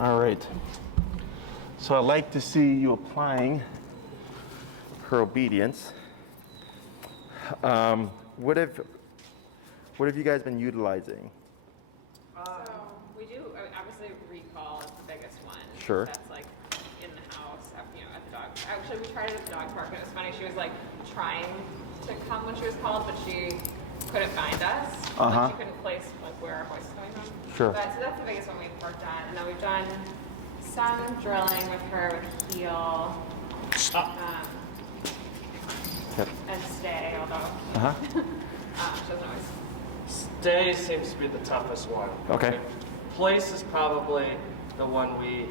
All right. So I'd like to see you applying her obedience. What have you guys been utilizing? So we do, obviously recall is the biggest one. Sure. That's like in the house, at the dog. Actually, we tried it at the dog park, and it was funny. She was like trying to come when she was called, but she couldn't find us. Like, she couldn't place like where our voice is coming from. Sure. But, so that's the biggest one we've worked on. And then we've done some drilling with her with heel. Yep. And stay, although she doesn't always. Stay seems to be the toughest one. Okay. Place is probably the one we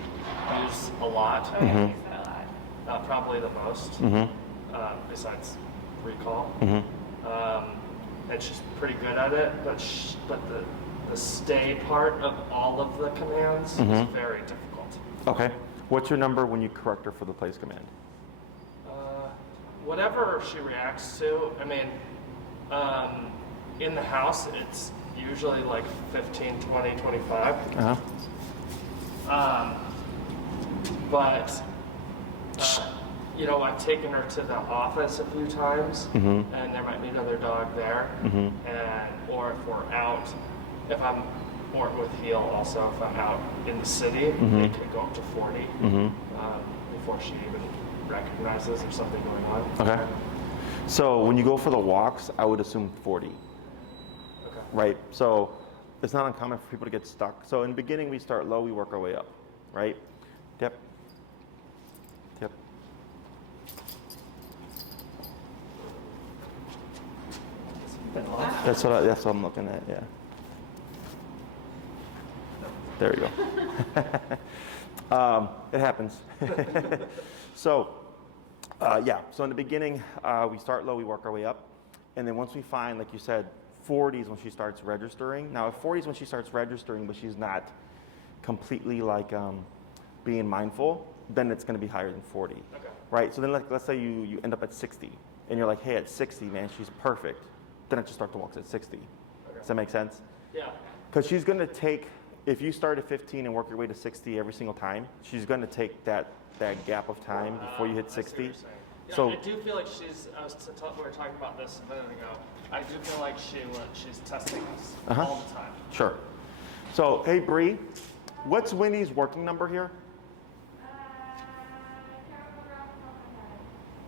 use a lot. Oh, yeah, we use that a lot. Probably the most, besides recall. And she's pretty good at it, but the stay part of all of the commands is very difficult. Okay. What's your number when you correct her for the place command? Whatever she reacts to, I mean, in the house, it's usually like 15, 20, 25. But, I've taken her to the office a few times, and there might be another dog there. Or if we're out, or with heel also, if I'm out in the city, they can go up to 40 before she even recognizes there's something going on. Okay. So when you go for the walks, I would assume 40. Okay. Right? So it's not uncommon for people to get stuck. So in the beginning, we start low, we work our way up. Right? Yep. Yep. That's what I'm looking at, yeah. There you go. It happens. So in the beginning, we start low, we work our way up. And then once we find, like you said, 40 is when she starts registering. Now, if 40 is when she starts registering, but she's not completely being mindful, then it's going to be higher than 40. Okay. Right? So then let's say you end up at 60, and you're like, hey, at 60, man, she's perfect. Then I just start the walks at 60. Okay. Does that make sense? Yeah. Because she's going to take, if you start at 15 and work your way to 60 every single time, she's going to take that gap of time before you hit 60. So I do feel like we were talking about this a minute ago. I do feel like she's testing us all the time. Sure. So, hey, Bree, what's Winnie's working number here?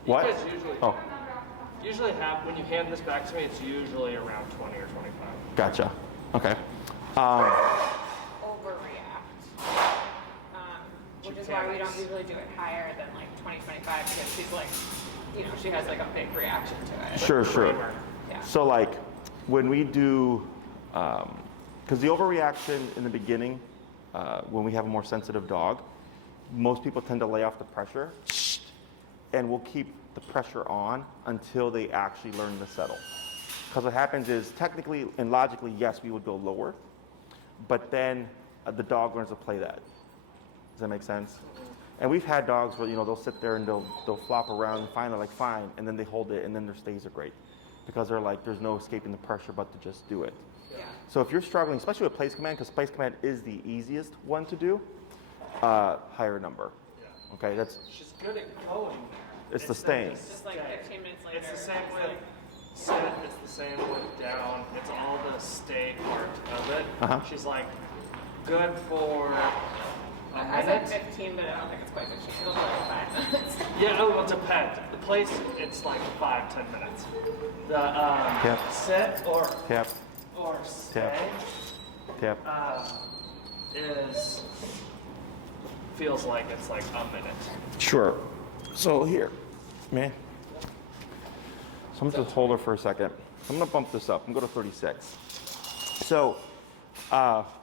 What? You guys usually have, when you hand this back to me, it's usually around 20 or 25. Gotcha. Okay. Overreact. Which is why we don't usually do it higher than like 20, 25, because she's like, she has like a big reaction to it. Sure. Yeah. So when we do, because the overreaction in the beginning, when we have a more sensitive dog, most people tend to lay off the pressure, and we'll keep the pressure on until they actually learn to settle. Because what happens is, technically and logically, yes, we would go lower, but then the dog learns to play that. Does that make sense? And we've had dogs where they'll sit there and they'll flop around and finally fine, and then they hold it, and then their stays are great because they're like, there's no escaping the pressure but to just do it. Yeah. So if you're struggling, especially with place command, because place command is the easiest one to do, higher number. Yeah. Okay, She's good at going there. It's the staying. It's just like 15 minutes later. It's the same with sit, it's the same with down. It's all the stay part of it. She's like good for I said 15, but I don't think it's quite 15. It'll be like 5 minutes. Yeah, it will depend. The place, it's like 5-10 minutes. The sit or stay feels like it's like a minute. Sure. So here, man. So I'm going to hold her for a second. I'm going to bump this up. I'm going to go to 36. So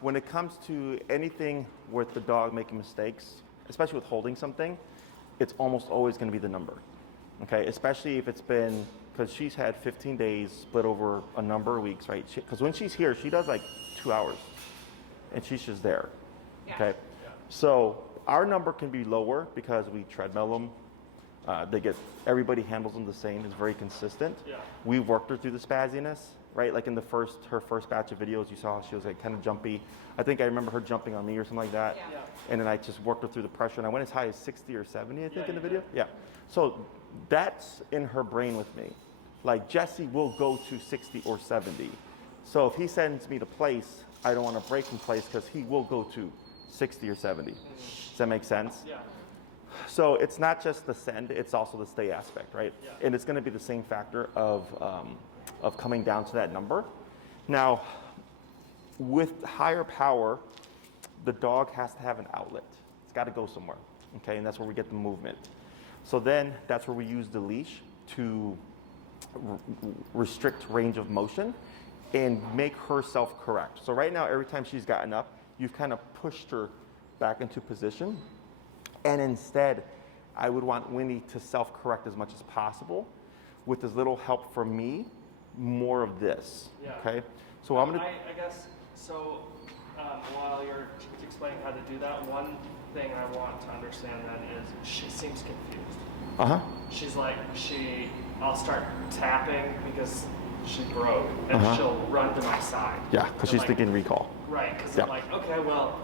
when it comes to anything with the dog making mistakes, especially with holding something, it's almost always going to be the number. Okay, especially if it's been, because she's had 15 days split over a number of weeks, right? Because when she's here, she does like 2 hours, and she's just there. Yeah. Okay, so our number can be lower because we treadmill them. Everybody handles them the same. It's very consistent. Yeah. We've worked her through the spazziness, right? Like in her first batch of videos, you saw she was like kind of jumpy. I think I remember her jumping on me or something like that. Yeah. And then I just worked her through the pressure, and I went as high as 60 or 70, I think, Yeah, in the you video. did. Yeah. So that's in her brain with me. Like Jesse will go to 60 or 70. So if he sends me to place, I don't want to break in place because he will go to 60 or 70. Does that make sense? Yeah. So it's not just the send, it's also the stay aspect, right? Yeah. And it's going to be the same factor of coming down to that number. Now, with higher power, the dog has to have an outlet. It's got to go somewhere, okay? And that's where we get the movement. So then that's where we use the leash to restrict range of motion and make her self-correct. So right now, every time she's gotten up, you've kind of pushed her back into position. And instead, I would want Winnie to self-correct as much as possible with as little help from me, more of this, Yeah. okay? So I'm gonna, I guess, so while you're explaining how to do that, one thing I want to understand then is she seems confused. uh-huh, She's like, I'll start tapping because she broke, and she'll run to my side. yeah, because And she's like, thinking recall. Right, because Yeah. I'm like, okay, well,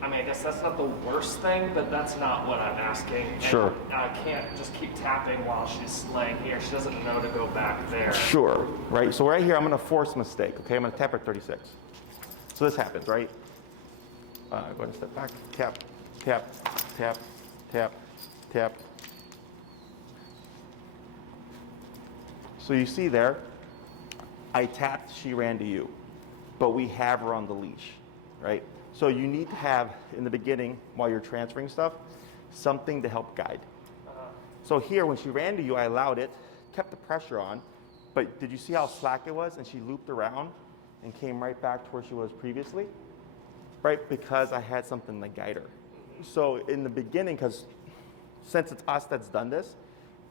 I mean, I guess that's not the worst thing, but that's not what I'm asking. And Sure. I can't just keep tapping while she's laying here. She doesn't know to go back there. Sure, right? So right here, I'm gonna force mistake, okay? I'm gonna tap at 36. So this happens, right? Go ahead and step back, tap, tap, tap, tap, tap. So you see there, I tapped, she ran to you, but we have her on the leash, right? So you need to have, in the beginning, while you're transferring stuff, something to help guide. So here, when she ran to you, I allowed it, kept the pressure on, but did you see how slack it was? And she looped around and came right back to where she was previously, right? Because I had something to guide her. So in the beginning, because since it's us that's done this,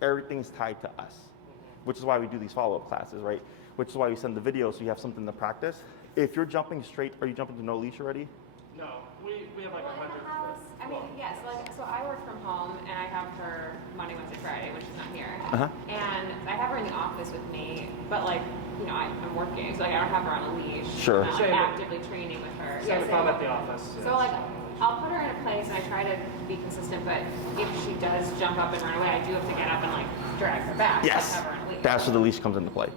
everything's tied to us, which is why we do these follow-up classes, right? Which is why we send the videos so you have something to practice. If you're jumping straight, are you jumping to no leash already? No, we have like Well, in 100. the house, I mean, yes, so I work from home and I have her Monday, Wednesday, Friday when she's not here. Uh-huh. And I have her in the office with me, but like, you know, I'm working, so like I don't have her on a leash. Sure. I'm not Same. like, actively training with her. Same if so- I'm at the office. So like, I'll put her in a place and I try to be consistent, but if she does jump up and run away, I do have to get up and like drag her back. So I Yes, have her on a leash. that's where the leash comes into play,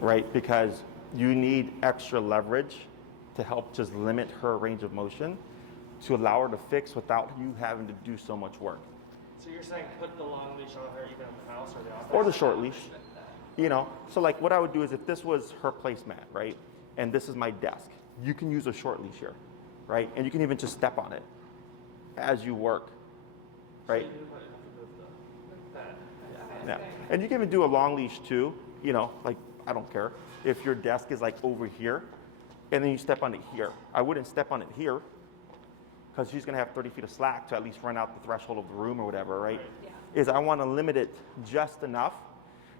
right? Because you need extra leverage to help just limit her range of motion to allow her to fix without you having to do so much work. So you're saying put the long leash on her even at the house or the office? Or the short leash, you know? So like what I would do is if this was her placemat, right? And this is my desk, you can use a short leash here, right? And you can even just step on it as you work, right? Yeah. And you can even do a long leash too, you know, like, I don't care. If your desk is like over here, and then you step on it here. I wouldn't step on it here, because she's gonna have 30 feet of slack to at least run out the threshold of the room or whatever, right? Yeah. Is I wanna limit it just enough.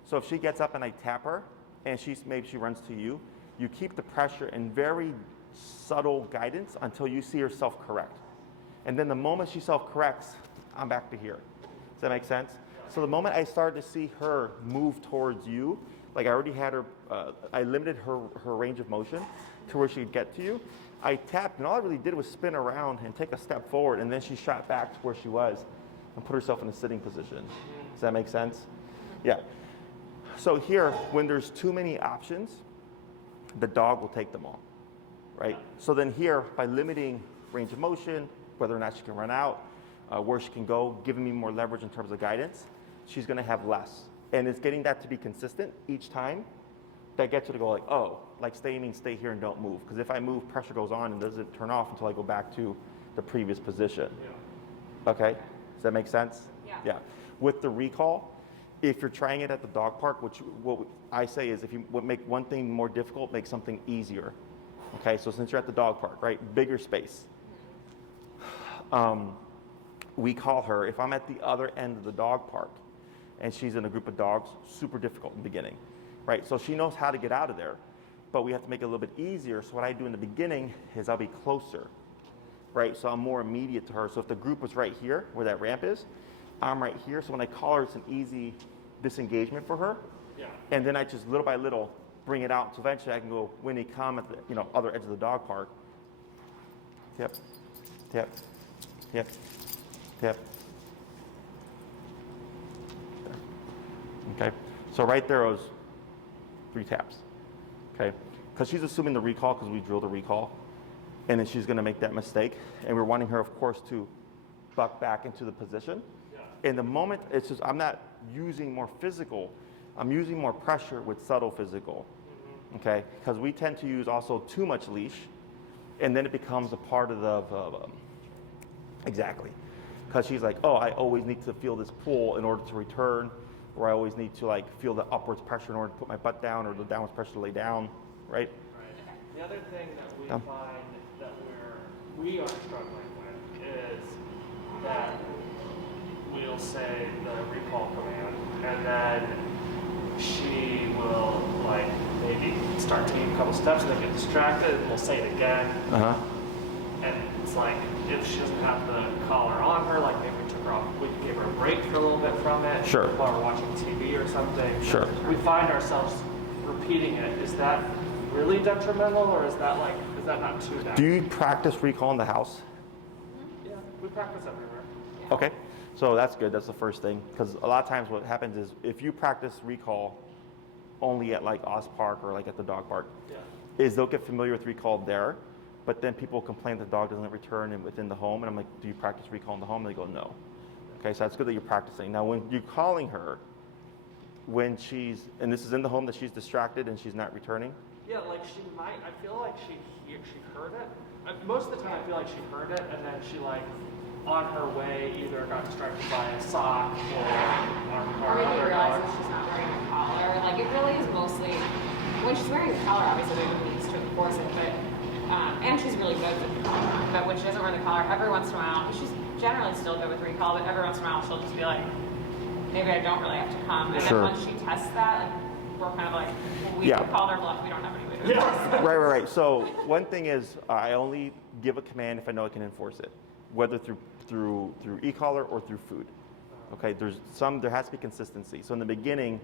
So if she gets up and I tap her, and maybe she runs to you, you keep the pressure and very subtle guidance until you see her self-correct. And then the moment she self-corrects, I'm back to here. Does that make sense? So the moment I started to see her move towards you, like I already had her, I limited her range of motion to where she'd get to you. I tapped, and all I really did was spin around and take a step forward, and then she shot back to where she was and put herself in a sitting position. Does that make sense? Yeah. So here, when there's too many options, the dog will take them all, right? So then here, by limiting range of motion, whether or not she can run out, where she can go, giving me more leverage in terms of guidance, she's gonna have less. And it's getting that to be consistent each time that gets her to go like, oh, like stay here and don't move. Because if I move, pressure goes on and doesn't turn off until I go back to the previous position. Yeah. Okay, does that make sense? Yeah. With the recall, if you're trying it at the dog park, what I say is if you make one thing more difficult, make something easier. Okay, so since you're at the dog park, right, bigger space. We call her, if I'm at the other end of the dog park and she's in a group of dogs, super difficult in the beginning, right? So she knows how to get out of there, but we have to make it a little bit easier. So what I do in the beginning is I'll be closer, right? So I'm more immediate to her. So if the group was right here, where that ramp is, I'm right here. So when I call her, it's an easy disengagement for her. Yeah. And then I just little by little bring it out. So eventually I can go, Winnie, come at the other edge of the dog park. Tip, tip, tip, tip. There. Okay, so right there was 3 taps. Okay, because she's assuming the recall because we drilled a recall, and then she's going to make that mistake, and we're wanting her, of course, to buck back into the position. In the moment, it's just I'm not using more physical, I'm using more pressure with subtle physical. Okay, because we tend to use also too much leash, and then it becomes a part of the exactly. Because she's like, oh, I always need to feel this pull in order to return, or I always need to like feel the upwards pressure in order to put my butt down, or the downwards pressure to lay down, right? Right. The other thing that we find that we are struggling with is that we'll say the recall command, and then she will like maybe start taking a couple steps and then get distracted, and we'll say it again. And it's like if she doesn't have the collar on her, like maybe we took her off, we can give her a break for a little bit from it. Sure. While we're watching TV or something. Sure. We find ourselves repeating it. Is that really detrimental, or is that not too bad? Do you practice recall in the house? Yeah, we practice everywhere. Okay, so that's good. That's the first thing. Because a lot of times what happens is if you practice recall only at like Oz Park or like at the dog park, is they'll get familiar with recall there, but then people complain the dog doesn't return within the home, and I'm like, do you practice recall in the home? And they go, no. Okay, so that's good that you're practicing. Now when you're calling her, when she's, and this is in the home that she's distracted and she's not returning? Yeah, like she might, I feel like she heard it. Most of the time I feel like she heard it, and then she like, on her way, either got distracted by a sock or maybe other realizes dog. she's not wearing a collar. Like it really is mostly when she's wearing a collar. Obviously, we need to enforce it, but and she's really good with the collar. But when she doesn't wear the collar, every once in a while, she's generally still good with recall. But every once in a while, she'll just be like, maybe I don't really have to come. And Sure. then once she tests that, like, we're kind of like, well, we called our bluff. We don't have any way to enforce it. Right. So one thing is I only give a command if I know I can enforce it, whether through e-collar or through food. Okay, there has to be consistency. So in the beginning,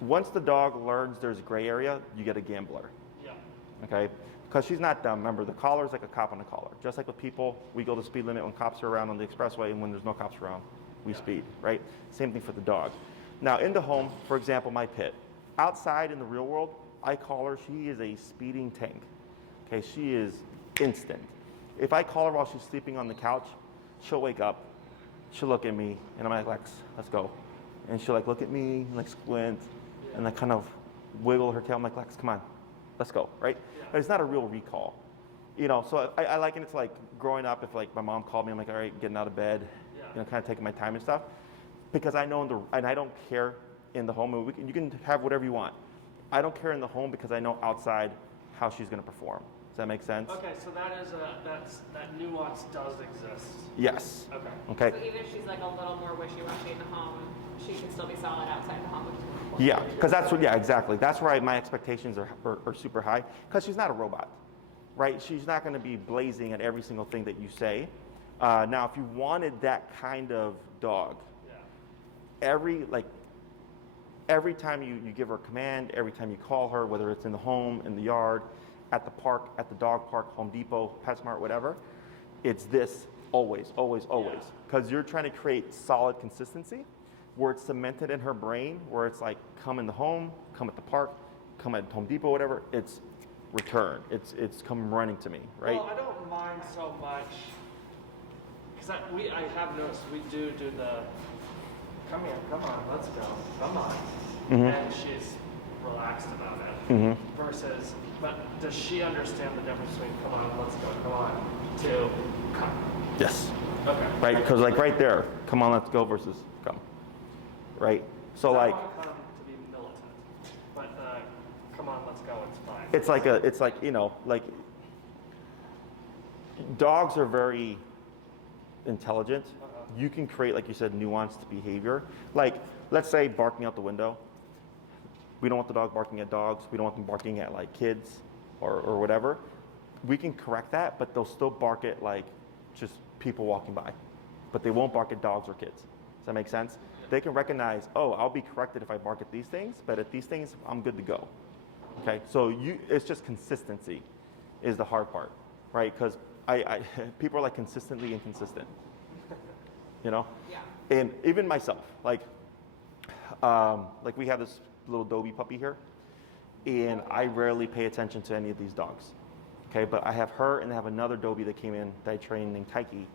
once the dog learns there's a gray area, you get a gambler. Yeah. Okay, because she's not dumb. Remember, the collar is like a cop on a collar. Just like with people, we go the speed limit when cops are around on the expressway, and when there's no cops around, we speed, right? Same thing for the dog. Now in the home, for example, my pit. Outside in the real world, I call her, she is a speeding tank. Okay, she is instant. If I call her while she's sleeping on the couch, she'll wake up, she'll look at me, and I'm like, Lex, let's go. And she'll like look at me, like squint, and like kind of wiggle her tail. I'm like, Lex, come on, let's go, right? But it's not a real recall. So I liken it to like growing up, if like my mom called me, I'm like, all right, getting out of bed, kind of taking my time and stuff. Because I know and I don't care in the home, and you can have whatever you want. I don't care in the home because I know outside how she's gonna perform. Does that make sense? Okay, so that nuance does exist. Yes. Okay. Okay. So even if she's like a little more wishy-washy in the home, she can still be solid outside the home, which is important. Yeah, because exactly. That's where my expectations are super high, because she's not a robot, right? She's not going to be blazing at every single thing that you say. Now, if you wanted that kind of dog, every time you give her a command, every time you call her, whether it's in the home, in the yard, at the park, at the dog park, Home Depot, PetSmart, whatever, it's this always, always, always. Because you're trying to create solid consistency where it's cemented in her brain, where it's like, come in the home, come at the park, come at Home Depot, whatever, it's return. It's come running to me, right? Well, I don't mind so much, because I have noticed we do the, come here, come on, let's go, come on. And she's relaxed about it. Versus, but does she understand the difference between come on, let's go, come on, to come? Yes. Okay. Right, because like right there, come on, let's go versus come. Right? So I like, want come to be militant, but come on, let's go, it's fine. it's like, like dogs are very intelligent. You can create, like you said, nuanced behavior. Like, let's say barking out the window. We don't want the dog barking at dogs. We don't want them barking at like kids or whatever. We can correct that, but they'll still bark at like just people walking by. But they won't bark at dogs or kids. Does that make sense? They can recognize, oh, I'll be corrected if I bark at these things, but at these things, I'm good to go. Okay, so it's just consistency is the hard part, right? Because people are like consistently inconsistent, you know? Yeah. And even myself, like we have this little Dobie puppy here, and I rarely pay attention to any of these dogs. Okay, but I have her and I have another Dobie that came in that I trained named Taiki,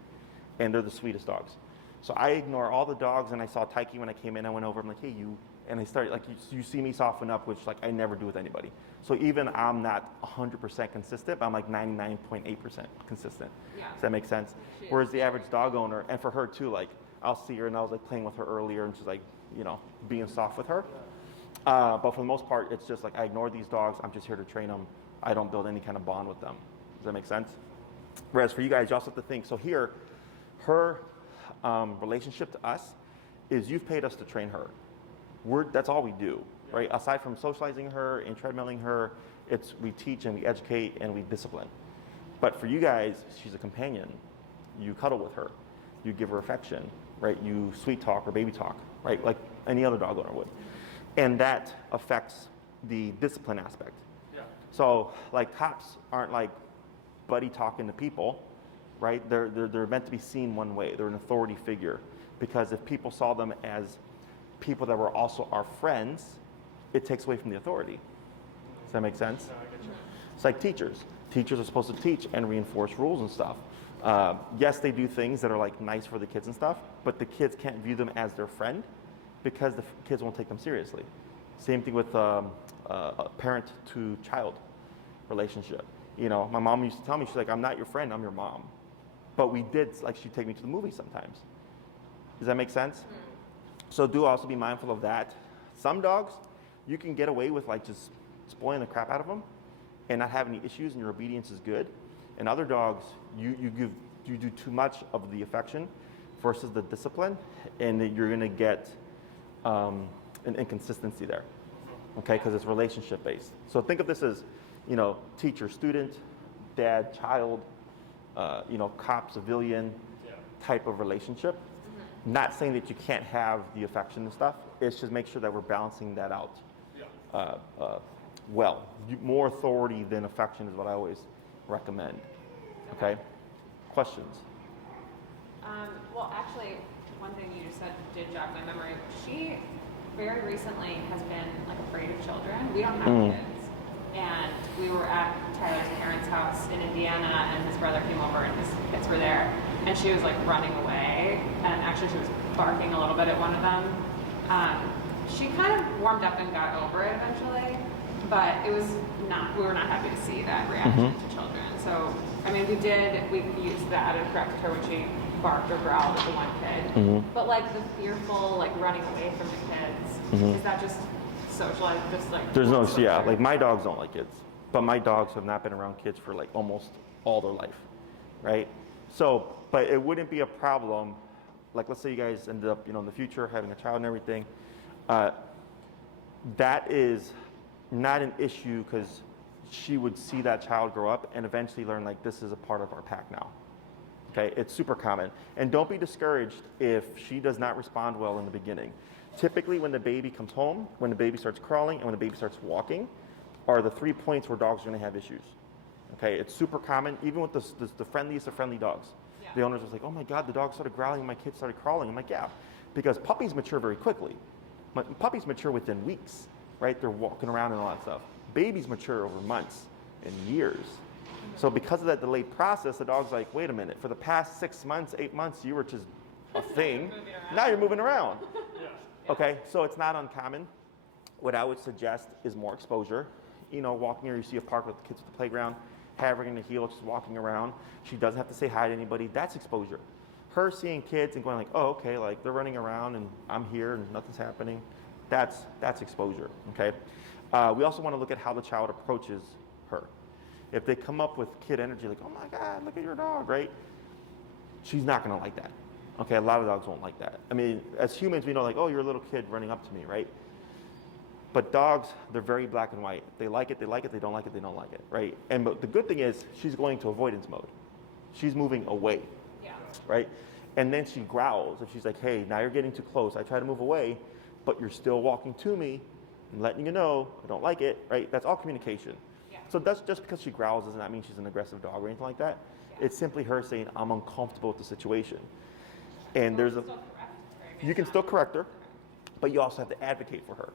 and they're the sweetest dogs. So I ignore all the dogs, and I saw Taiki when I came in. I went over, I'm like, hey, you. And I started, like, you see me soften up, which, like, I never do with anybody. So even I'm not 100% consistent, but I'm like 99.8% consistent. Yeah. Does that make sense? She is. Whereas the average dog owner, and for her too, like, I'll see her, and I was, like, playing with her earlier, and she's, like, you know, being soft with her. But for the most part, it's just, like, I ignore these dogs. I'm just here to train them. I don't build any kind of bond with them. Does that make sense? Whereas for you guys, you also have to think, so here, her relationship to us is you've paid us to train her. That's all we do, right? Aside from socializing her and treadmilling her, we teach and we educate and we discipline. But for you guys, she's a companion. You cuddle with her. You give her affection, right? You sweet talk or baby talk, right? Like any other dog owner would. And that affects the discipline aspect. Yeah. So like cops aren't like buddy talking to people, right? They're meant to be seen one way. They're an authority figure. Because if people saw them as people that were also our friends, it takes away from the authority. Does that make sense? No, I get you. It's like teachers. Teachers are supposed to teach and reinforce rules and stuff. Yes, they do things that are like nice for the kids and stuff, but the kids can't view them as their friend because the kids won't take them seriously. Same thing with a parent to child relationship. You know, my mom used to tell me, she's like, I'm not your friend, I'm your mom. But we did, like, she'd take me to the movies sometimes. Does that make sense? So do also be mindful of that. Some dogs, you can get away with like just spoiling the crap out of them and not have any issues, and your obedience is good. And other dogs, you do too much of the affection versus the discipline, and that you're gonna get an inconsistency there. Okay, because it's relationship based. So think of this as, you know, teacher, student, dad, child, you know, cop, civilian type of relationship. Not saying that you can't have the affection and stuff. It's just make sure that we're balancing that out well. More authority than affection is what I always recommend. Okay? Questions? Well, actually, one thing you just said did jog my memory. She very recently has been like afraid of children. We don't have kids. And we were at Tyler's parents' house in Indiana, and his brother came over, and his kids were there, and she was like running away, and actually she was barking a little bit at one of them. She kind of warmed up and got over it eventually, but we were not happy to see that reaction to children. So, I mean, we used that and corrected her when she barked or growled at the one kid. But like the fearful, like running away from the kids, is that just socialized, just like There's no, yeah, like my dogs don't like kids, but my dogs have not been around kids for like almost all their life, right? So, but it wouldn't be a problem, like let's say you guys ended up, you know, in the future having a child and everything, that is not an issue because she would see that child grow up and eventually learn like this is a part of our pack now. Okay, it's super common. And don't be discouraged if she does not respond well in the beginning. Typically when the baby comes home, when the baby starts crawling, and when the baby starts walking, are the 3 points where dogs are gonna have issues. Okay, it's super common, even with the friendliest of friendly dogs. Yeah. The owners was like, oh my God, the dog started growling and my kid started crawling. I'm like, yeah, because puppies mature very quickly. Puppies mature within weeks, right? They're walking around and all that stuff. Babies mature over months and years. So because of that delayed process, the dog's like, wait a minute, for the past 6 months, 8 months, you were just a thing. Now you're moving around. Okay, so it's not uncommon. What I would suggest is more exposure. You know, walking here, you see a park with the kids at the playground, have her in the heel, just walking around. She doesn't have to say hi to anybody. That's exposure. Her seeing kids and going like, oh, okay, like they're running around and I'm here and nothing's happening. That's exposure, okay? We also want to look at how the child approaches her. If they come up with kid energy, like, oh my God, look at your dog, right? She's not gonna like that. Okay, a lot of dogs won't like that. I mean, as humans, we know like, oh, you're a little kid running up to me, right? But dogs, they're very black and white. They like it, they like it, they don't like it, they don't like it, right? And but the good thing is she's going to avoidance mode. She's moving away, right? And then she growls if she's like, hey, now you're getting too close. I try to move away, but you're still walking to me. I'm letting you know, I don't like it, right? That's all communication. Yeah. So that's just because she growls does not mean she's an aggressive dog or anything like that. Yeah. It's simply her saying, I'm uncomfortable with the situation. And there's a, Still correct, right? you can still correct her, but you also have to advocate for her.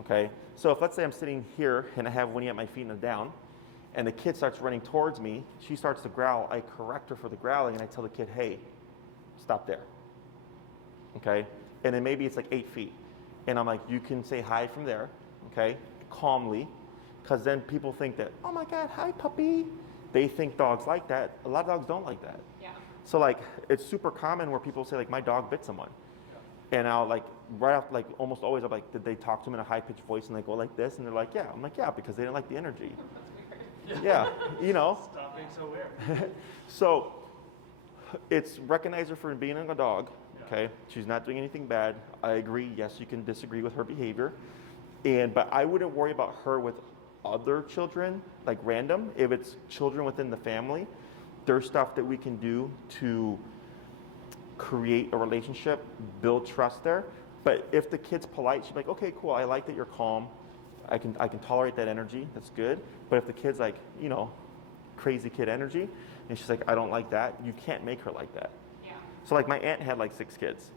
Okay? So if let's say I'm sitting here and I have Winnie at my feet and I'm down, and the kid starts running towards me, she starts to growl, I correct her for the growling and I tell the kid, hey, stop there. Okay? And then maybe it's like 8 feet. And I'm like, you can say hi from there, okay? Calmly. Because then people think that, oh my God, hi puppy. They think dogs like that. A lot of dogs don't like that. Yeah. So like, it's super common where people say like, my dog bit someone. And I'll like, right after, like almost always I'm like, did they talk to them in a high pitched voice and they go like this? And they're like, yeah. I'm like, yeah, because they didn't like the energy. Yeah, you know. Stop being so weird. So it's recognize her for being a dog, okay? She's not doing anything bad. I agree, yes, you can disagree with her behavior. But I wouldn't worry about her with other children, like random. If it's children within the family, there's stuff that we can do to create a relationship, build trust there. But if the kid's polite, she's like, okay, cool, I like that you're calm. I can tolerate that energy, that's good. But if the kid's like, you know, crazy kid energy, and she's like, I don't like that, you can't make her like that. Yeah. So like my aunt had like 6 kids.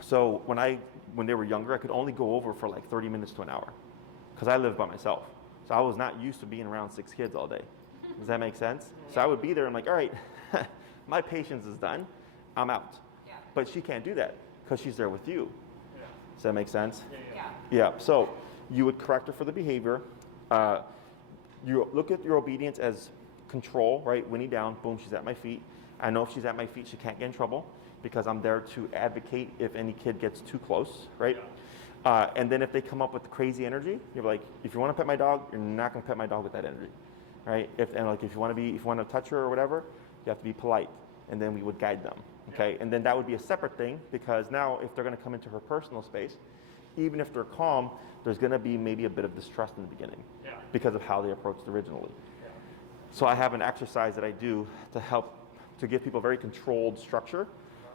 So when they were younger, I could only go over for like 30 minutes to an hour because I lived by myself. So I was not used to being around 6 kids all day. Does that make sense? So I would be there and I'm like, all right, my patience is done, I'm out. Yeah. But she can't do that because she's there with you. Yeah. Does that make sense? Yeah. Yeah, so you would correct her for the behavior. You look at your obedience as control, right? Winnie down, boom, she's at my feet. I know if she's at my feet, she can't get in trouble because I'm there to advocate if any kid gets too close, right? And then if they come up with crazy energy, you're like, if you want to pet my dog, you're not going to pet my dog with that energy, right? If you want to touch her or whatever, you have to be polite, and then we would guide them, okay? And then that would be a separate thing because now if they're going to come into her personal space, even if they're calm, there's going to be maybe a bit of distrust in the beginning because of how they approached originally. So I have an exercise that I do to help to give people very controlled structure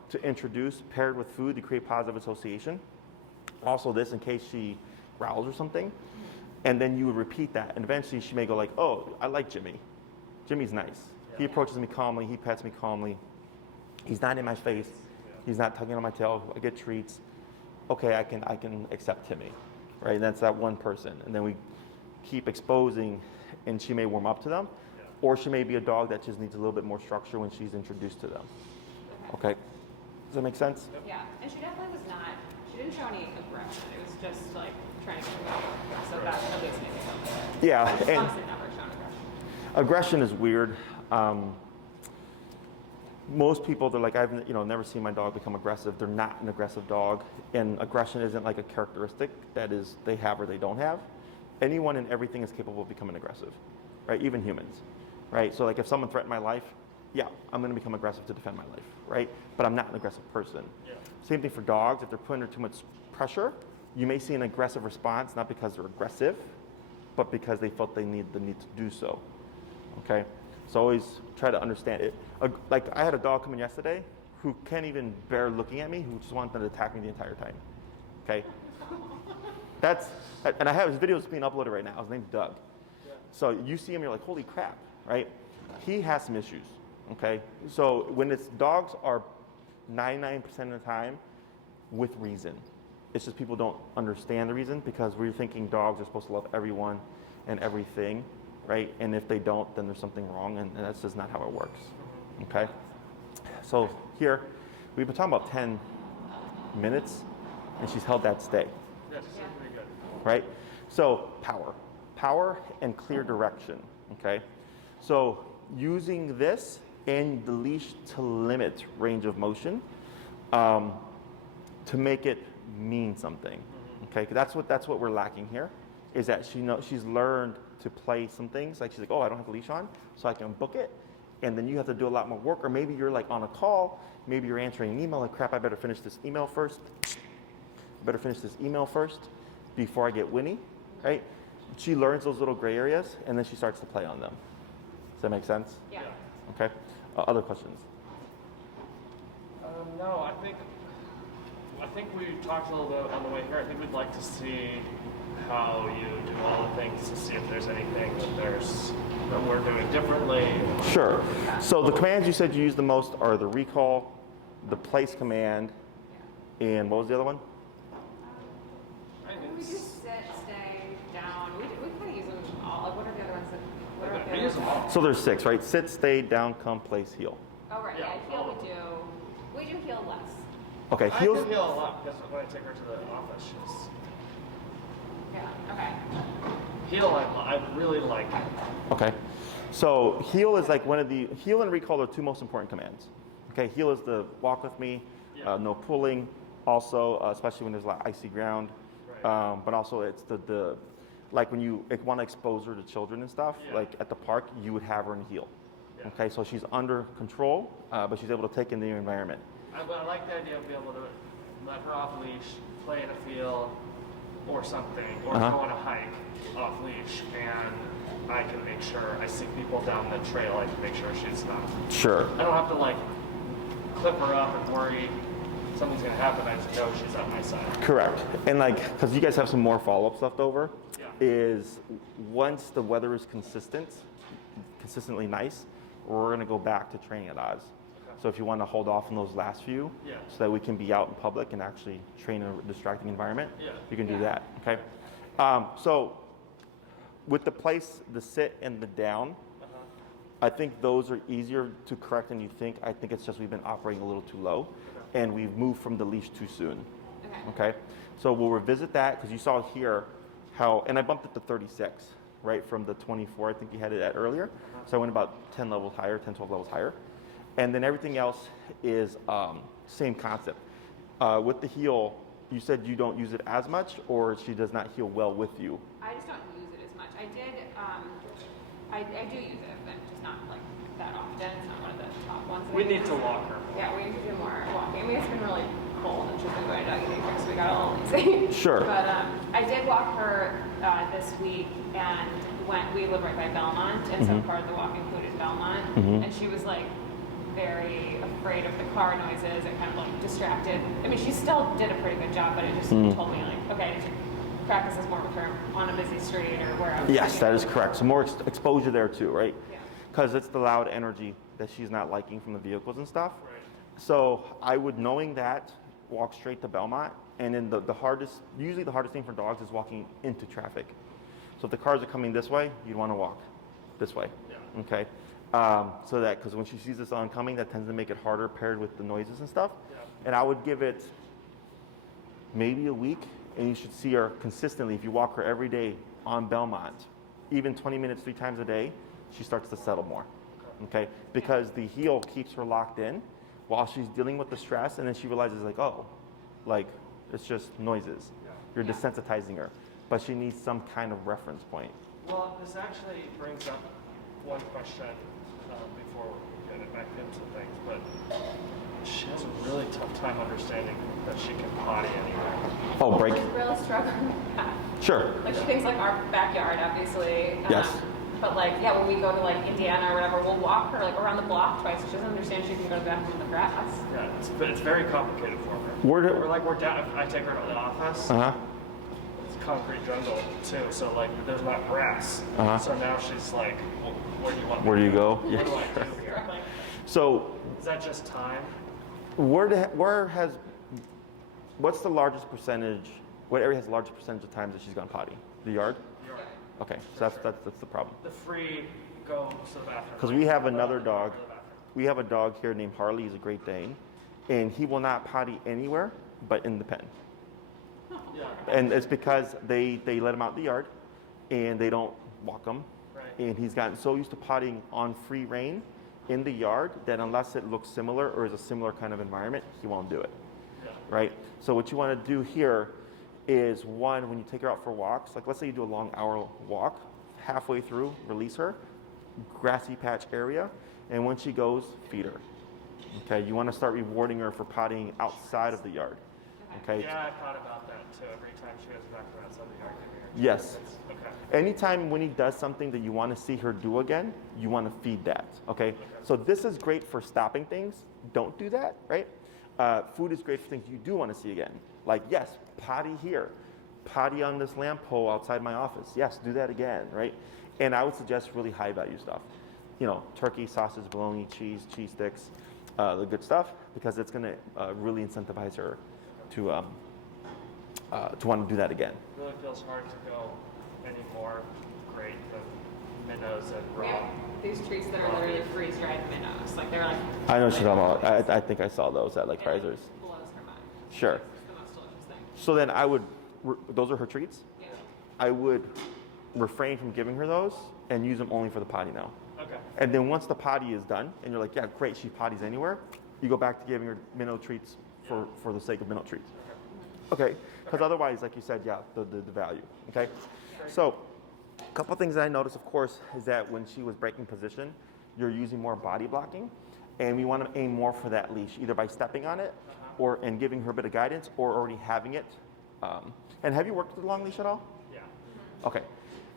to introduce paired with food to create positive association. Also this in case she growls or something. And then you would repeat that. And eventually she may go like, oh, I like Jimmy. Jimmy's nice. He approaches me calmly. He pets me calmly. He's not in my face. He's not tugging on my tail. I get treats. Okay, I can accept Timmy, right? And that's that one person. And then we keep exposing, and she may warm up to them, or she may be a dog that just needs a little bit more structure when she's introduced to them. Okay, does that make sense? Yeah, and she definitely was not. She didn't show any aggression. It was just like trying to come out. So that at least made me feel better. Yeah, She's and honestly never shown aggression. aggression is weird. Most people, they're like, I've never seen my dog become aggressive. They're not an aggressive dog, and aggression isn't like a characteristic that is they have or they don't have. Anyone and everything is capable of becoming aggressive, right? Even humans, right? So like if someone threatened my life, yeah, I'm going to become aggressive to defend my life, right? But I'm not an aggressive person. Same thing for dogs. If they're put under too much pressure, you may see an aggressive response, not because they're aggressive, but because they felt they need the need to do so. Okay, so always try to understand it. Like I had a dog come in yesterday who can't even bear looking at me, who just wanted to attack me the entire time. Okay, and I have his videos being uploaded right now. His name's Doug. So you see him, you're like, holy crap, right? He has some issues. Okay, so when it's dogs are 99% of the time with reason. It's just people don't understand the reason because we're thinking dogs are supposed to love everyone and everything, right? And if they don't, then there's something wrong, and that's just not how it works. Okay, so here we've been talking about 10 minutes, and she's held that stay. Yes, pretty good. Right? So power and clear direction. Okay, so using this and the leash to limit range of motion to make it mean something. Okay, 'cause that's what we're lacking here, is that she's learned to play some things. Like she's like, oh, I don't have a leash on, so I can book it. And then you have to do a lot more work, or maybe you're like on a call, maybe you're answering an email, like crap, I better finish this email first. Before I get Winnie, right? She learns those little gray areas, and then she starts to play on them. Does that make sense? Yeah. Okay. Other questions? No, I think I think we talked a little bit on the way here. I think we'd like to see how you do all the things to see if there's anything that we're doing differently. Sure. So the commands you said you use the most are the recall, the place command, and what was the other one? We just sit, stay, down. We kind of use them all. Like, what are the other ones? What are the We other use them all. So there's 6, right? Sit, stay, down, come, place, heal. Oh, right. Yeah, Yeah, heal we do. We do heal less. Okay, I heals. can heal a lot because when I take her to the office, she's Yeah, okay. heal. I really like it. Okay. So heal is like heal and recall are 2 most important commands. Okay, heal is the walk with me, no pulling, also, especially when there's a lot of icy ground. Right. But also it's the like when you want to expose her to children and stuff, like at the park, you would have her in heal. Yeah. Okay, so she's under control, but she's able to take in the environment. I like the idea of being able to let her off leash, play in a field or something, or go on a hike off leash, and I can make sure I see people down the trail. I can make sure she's not. Sure. I don't have to like clip her up and worry something's gonna happen. I just know she's on my side. Correct. And like, because you guys have some more follow-ups left over, Yeah. is once the weather is consistently nice, we're going to go back to training at odds. Okay. So if you want to hold off on those last few, Yeah. so that we can be out in public and actually train in a distracting environment, Yeah. you can do Yeah. that. Okay. So with the place, the sit, and the down, I think those are easier to correct than you think. I think it's just we've been operating a little too low, and we've moved from the leash too soon. Okay. Okay, so we'll revisit that because you saw here how, and I bumped it to 36, right, from the 24 I think you had it at earlier. So I went about 10 levels higher, 10, 12 levels higher. And then everything else is same concept. With the heel, you said you don't use it as much, or she does not heal well with you. I just don't use it as much. I did, I do use it, but just not like that often. It's not one of the top ones. We need to walk her. Yeah, we need to do more walking. I mean, it's been really cold and she's been going to doggy daycare, so we got a little lazy. Sure. But I did walk her this week, and we live right by Belmont, and so part of the walk included Belmont, and she was like very afraid of the car noises and kind of like distracted. I mean, she still did a pretty good job, but it just told me like, okay, I need to practice this more with her on a busy street or wherever. Yes, that is correct. So more exposure there too, right? Yeah. Because it's the loud energy that she's not liking from the vehicles and stuff. Right. So I would, knowing that, walk straight to Belmont. And then usually the hardest thing for dogs is walking into traffic. So if the cars are coming this way, you'd want to walk this way. Yeah. Okay. So that, because when she sees this oncoming, that tends to make it harder paired with the noises and stuff. Yeah. And I would give it maybe a week, and you should see her consistently. If you walk her every day on Belmont, even 20 minutes 3 times a day, she starts to settle more. Okay? Because the heel keeps her locked in while she's dealing with the stress, and then she realizes like, oh, like it's just noises. Yeah. You're Yeah. desensitizing her, but she needs some kind of reference point. Well, this actually brings up one question before we get back into things, but she has a really tough time understanding that she can potty anywhere. Oh, break. She's really struggling with that. Sure. Like she thinks like our backyard, obviously. Yes. But like, yeah, when we go to like Indiana or whatever, we'll walk her like around the block twice. She doesn't understand she can go to the bathroom in the grass. Yeah, it's very complicated for her. We're down. If I take her to the office, it's concrete jungle too. So like, there's not grass. So now she's like, well, where do you want? Where do you go? What do I do here? Struggling. So Is that just time? what's the largest percentage, what area has the largest percentage of times that she's gone potty? The yard? You're right. Okay, so that's the problem. The free go to the bathroom. Because we have another dog. To the bathroom. We have a dog here named Harley. He's a Great Dane, and he will not potty anywhere but in the pen. Yeah. And it's because they let him out in the yard, and they don't walk him. Right. And he's gotten so used to pottying on free rein in the yard that unless it looks similar or is a similar kind of environment, he won't do it. Yeah. Right? So what you want to do here is, one, when you take her out for walks, like let's say you do a long hour walk, halfway through, release her, grassy patch area, and when she goes, feed her. Okay, you want to start rewarding her for pottying outside of the yard. Okay? Yeah, I thought about that too. Every time she goes back to outside the yard, give her. Yes. Okay. Anytime Winnie does something that you want to see her do again, you want to feed that. Okay? So this is great for stopping things. Don't do that, right? Food is great for things you do want to see again. Like, yes, potty here, potty on this lamp pole outside my office. Yes, do that again, right? And I would suggest really high value stuff. You know, turkey, sausage, bologna, cheese sticks, the good stuff, because it's going to really incentivize her to want to do that again. It really feels hard to go any more great than minnows and We raw. have these treats that are literally freeze-dried minnows. Like they're like. I know what you're talking about. I think I saw those at like and it Kaiser's. blows her mind. Sure. It's the most delicious thing. So then I would, those are her treats? Yeah. I would refrain from giving her those and use them only for the potty now. Okay. And then once the potty is done, and you're like, yeah, great, she potties anywhere, you go back to giving her minnow treats for the sake of minnow treats. Okay, because otherwise, like you said, yeah, the value, okay? So, a couple things that I noticed, of course, is that when she was breaking position, you're using more body blocking, and we want to aim more for that leash, either by stepping on it, or and giving her a bit of guidance, or already having it. And have you worked with a long leash at all? Yeah. Okay.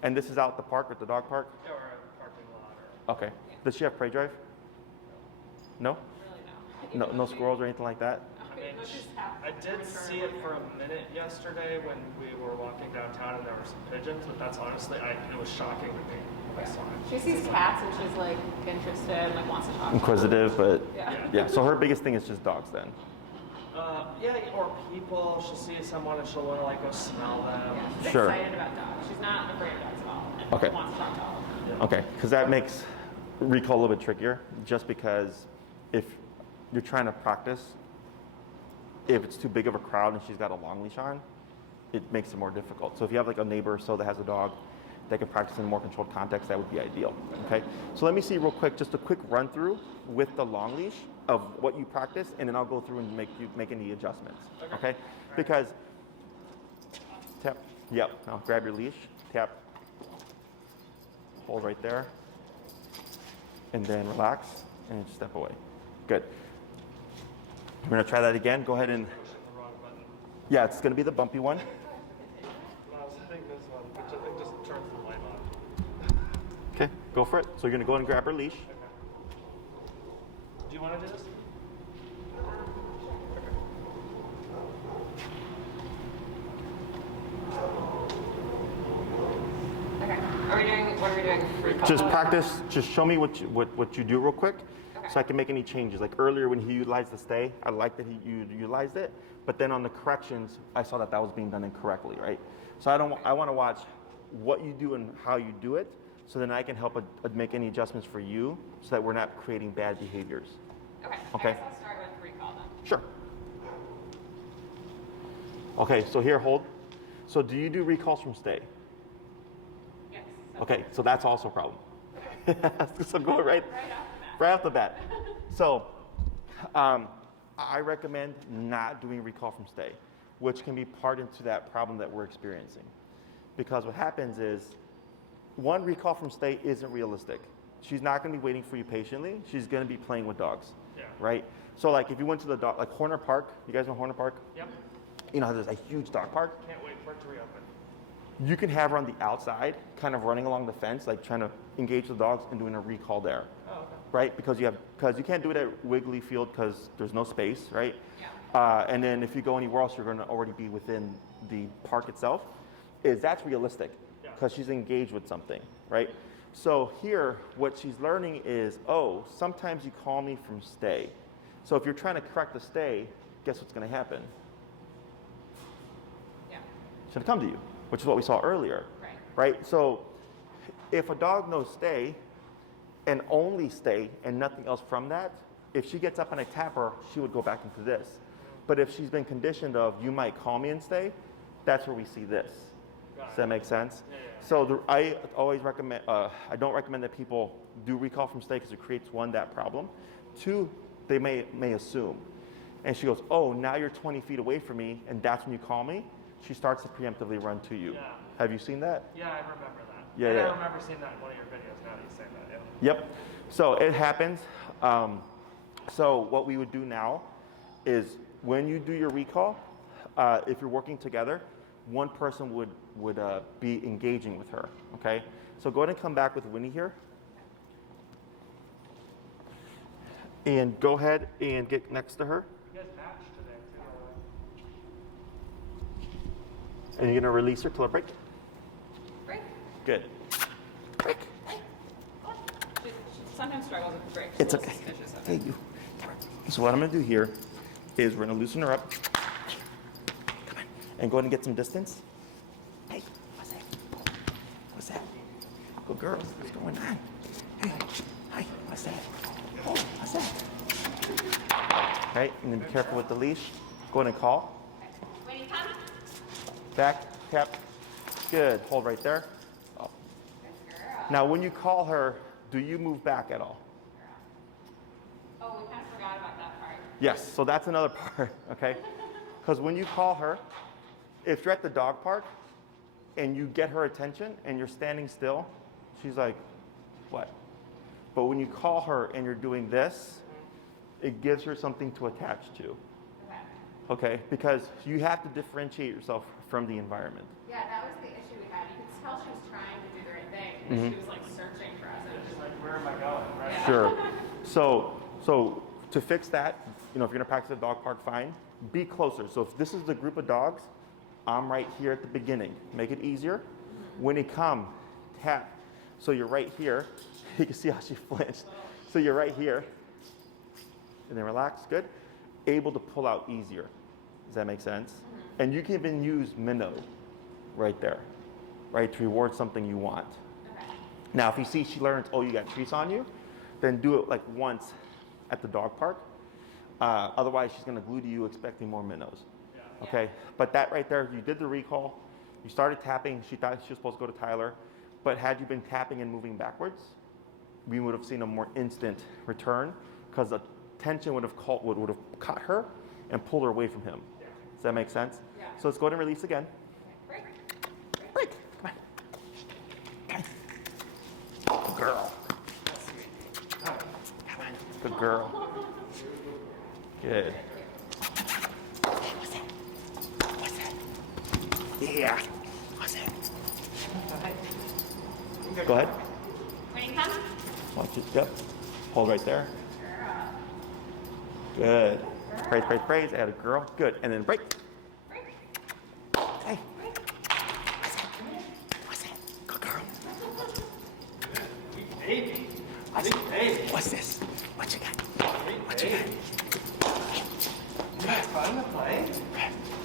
And this is out at the park, at the dog park? Or a parking lot. Or Okay. Does she have prey drive? No? Really no. No squirrels or anything like that? I did see it for a minute yesterday when we were walking downtown and there were some pigeons, but that's honestly, it was shocking to me when I saw it. She sees cats and she's like interested and like wants to talk. Inquisitive, but Yeah. yeah. So her biggest thing is just dogs then. Yeah, or people. She'll see someone and she'll want to like go smell them. Yeah, she's Sure. excited about dogs. She's not afraid of dogs at all. And Okay. wants to talk to all of them. Okay, because that makes recall a little bit trickier, just because if you're trying to practice, if it's too big of a crowd and she's got a long leash on, it makes it more difficult. So if you have like a neighbor or so that has a dog that can practice in a more controlled context, that would be ideal. Okay, so let me see real quick, just a quick run through with the long leash of what you practice, and then I'll go through and make any adjustments. Okay, because tap, yep. Now grab your leash, tap, hold right there, and then relax and step away. Good. We're gonna try that again. Go ahead and Pushing the wrong button. yeah, it's gonna be the bumpy one. I was thinking this one, which I think just turns the light on. Okay, go for it. So you're gonna go ahead and grab her leash. Do you want to do this? Okay. What are we doing? Recall? Just practice. Just show me what you do real quick, Okay. so I can make any changes. Like earlier when he utilized the stay, I like that he utilized it. But then on the corrections, I saw that was being done incorrectly, right? So I want to watch what you do and how you do it, so then I can help make any adjustments for you, so that we're not creating bad behaviors. Okay. Okay. I guess I'll start with recall then. Sure. Okay, so here, hold. So do you do recalls from stay? Yes. Okay, so that's also a problem. So go right Right off the bat. right off the bat. So I recommend not doing recall from stay, which can be part into that problem that we're experiencing. Because what happens is, one, recall from stay isn't realistic. She's not going to be waiting for you patiently. She's going to be playing with dogs, Yeah. right? So like if you went to the dog, like Horner Park, you guys know Horner Park? Yep. You know how there's a huge dog park? Can't wait for it to reopen. You can have her on the outside, kind of running along the fence, like trying to engage the dogs and doing a recall there, Oh, okay. right? Because you can't do it at Wiggly Field because there's no space, right? Yeah. And then if you go anywhere else, you're going to already be within the park itself. That's realistic Yeah. because she's engaged with something, right? So here, what she's learning is, oh, sometimes you call me from stay. So if you're trying to correct the stay, guess what's going to happen? Yeah. She's going to come to you, which is what we saw earlier. Right. Right? So if a dog knows stay and only stay and nothing else from that, if she gets up and I tap her, she would go back into this. But if she's been conditioned of you might call me and stay, that's where we see this. Does that make sense? Yeah, yeah. So I always recommend, I don't recommend that people do recall from stay because it creates, one, that problem. Two, they may assume. And she goes, oh, now you're 20 feet away from me and that's when you call me. She starts to preemptively run to you. Yeah. Have you seen that? Yeah, I remember that. Yeah, And yeah. I remember seeing that in one of your videos now that you say that, yeah. Yep. So it happens. So what we would do now is when you do your recall, if you're working together, one person would be engaging with her, okay? So go ahead and come back with Winnie here. And go ahead and get next to her. You guys back? And you're gonna release her till her break. Break. Good. Break. She sometimes struggles with the break. It's okay. Hey, you. So what I'm gonna do here is we're gonna loosen her up. Come on. And go ahead and get some distance. Hey, what's that? What's that? Good girl. What's going on? Hey, hi. What's that? Oh, what's that? Right, and then be careful with the leash. Go ahead and call. Winnie, come. Back, tap. Good. Hold right there. Oh. Good girl. Now, when you call her, do you move back at all? Oh, we kind of forgot about that part. Yes, so that's another part, okay? Because when you call her, if you're at the dog park and you get her attention and you're standing still, she's like, what? But when you call her and you're doing this, it gives her something to attach to, okay? Because you have to differentiate yourself from the environment. Yeah, that was the issue we had. You could tell she was trying to do the right thing, but she was like searching for us. And it was just Like, where am I going? Right? Yeah. Sure. So to fix that, you know, if you're gonna practice at the dog park, fine. Be closer. So if this is the group of dogs, I'm right here at the beginning. Make it easier. When they come, tap. So you're right here. You can see how she flinched. So you're right here. And then relax, good. Able to pull out easier. Does that make sense? And you can even use minnow right there, right, to reward something you want. Now, if you see she learns, oh, you got treats on you, then do it like once at the dog park. Otherwise, she's gonna glue to you expecting more minnows. Okay, but that right there, you did the recall, you started tapping, she thought she was supposed to go to Tyler, but had you been tapping and moving backwards, we would have seen a more instant return because the tension would have caught her and pulled her away from him. Does that make sense? Yeah. So let's go ahead and release again. break. Break. Come on. Come on. Good girl. Come on. Good girl. Good. What's that? What's that? Yeah. What's that? Go ahead. Winnie, come. Watch it. Yep. Hold right there. Good. Praise, praise, praise. Add a girl. Good. And then break. Break. Hey. What's that? What's that? Good girl. Baby. What's this? What you got? What you got? You guys fun to play?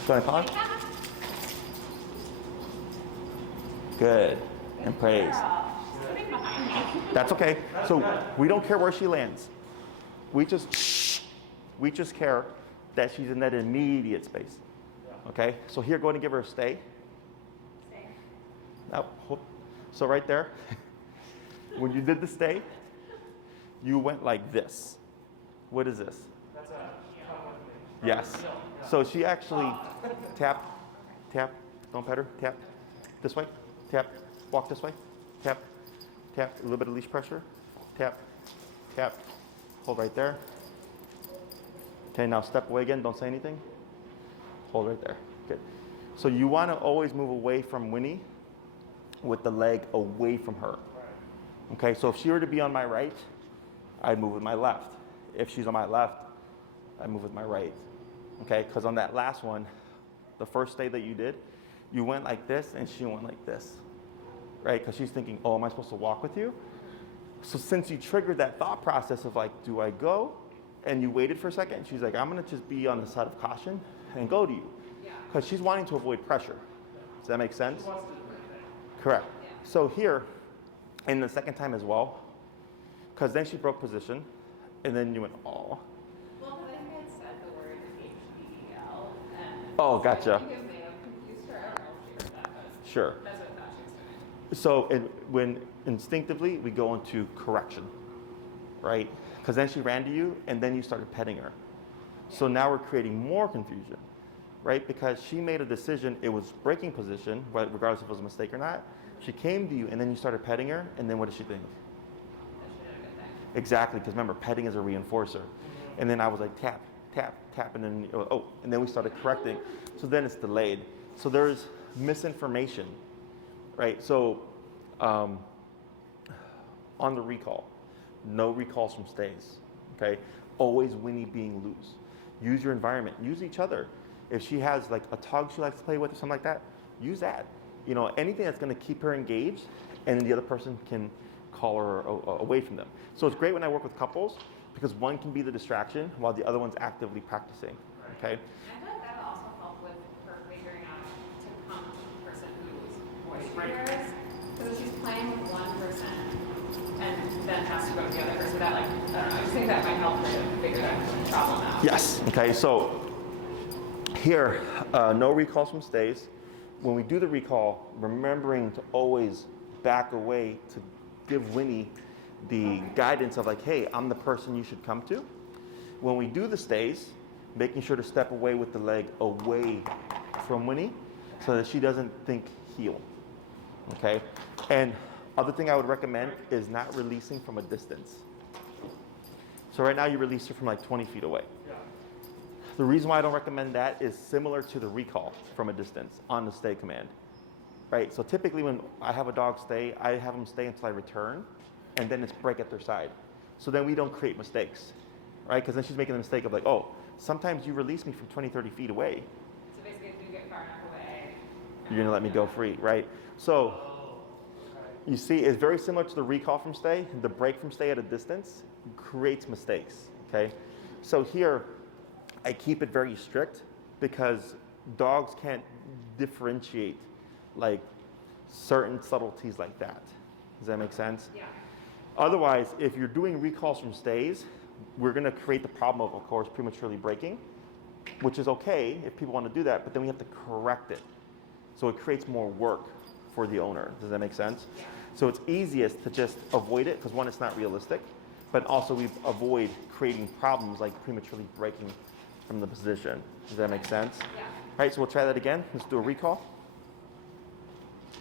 Go ahead, Paul. Good. And praise. Sitting behind me. That's okay. So we don't care where she lands. We just care that she's in that immediate space. Okay? So here, go ahead and give her a stay. Stay. Now, so right there, when you did the stay, you went like this. What is this? That's a come with me. Yes. So she actually tap, don't pet her, tap, this way, tap, walk this way, tap, tap, a little bit of leash pressure, tap, tap, hold right there. Okay, now step away again, don't say anything. Hold right there, good. So you want to always move away from Winnie with the leg away from her. Okay, so if she were to be on my right, I'd move with my left. If she's on my left, I'd move with my right. Okay, because on that last one, the first day that you did, you went like this and she went like this, right? Because she's thinking, oh, am I supposed to walk with you? So since you triggered that thought process of like, do I go? And you waited for a second, she's like, I'm gonna just be on the side of caution and go to you. Because she's wanting to avoid pressure. Does that make sense? Correct. So here, and the second time as well, because then she broke position, and then you went, oh. Well, because I think I had said the word H-E-E-L. Oh, gotcha. I think it may have confused her. I don't know if she heard that, but Sure. that's what I thought she was doing. So when instinctively we go into correction, right? Because then she ran to you, and then you started petting her. So now we're creating more confusion, right? Because she made a decision, it was breaking position, regardless if it was a mistake or not. She came to you, and then you started petting her, and then what did she think? That she did a good thing. Exactly, because remember, petting is a reinforcer. And then I was like, tap, tap, tap, and then, oh, and then we started correcting. So then it's delayed. So there's misinformation, right? So on the recall, no recalls from stays, okay? Always Winnie being loose. Use your environment, use each other. If she has like a tug she likes to play with or something like that, use that. You know, anything that's going to keep her engaged, and then the other person can call her away from them. So it's great when I work with couples because one can be the distraction while the other one's actively practicing. Okay. And I feel like that'll also help with her figuring out to come to the person whose voice she hears. Because if she's playing with one person and then has to go to the other person, that like, I don't know, I just think that might help her to figure that problem out. Yes. Okay. So here, no recalls from stays. When we do the recall, remembering to always back away to give Winnie the guidance of like, hey, I'm the person you should come to. When we do the stays, making sure to step away with the leg away from Winnie so that she doesn't think heel. Okay? And other thing I would recommend is not releasing from a distance. So right now you release her from like 20 feet away. The reason why I don't recommend that is similar to the recall from a distance on the stay command. Right? So typically when I have a dog stay, I have them stay until I return, and then it's break at their side. So then we don't create mistakes, right? Because then she's making the mistake of like, oh, sometimes you release me from 20, 30 feet away. So basically, if you get far enough away, You're gonna let me go free, right? So you see, it's very similar to the recall from stay. The break from stay at a distance creates mistakes, okay? So here, I keep it very strict because dogs can't differentiate like certain subtleties like that. Does that make sense? yeah. Otherwise, if you're doing recalls from stays, we're going to create the problem of course, prematurely breaking, which is okay if people want to do that, but then we have to correct it. So it creates more work for the owner. Does that make sense? Yeah. So it's easiest to just avoid it because one, it's not realistic, but also we avoid creating problems like prematurely breaking from the position. Does that make sense? Yeah. All right, so we'll try that again. Let's do a recall.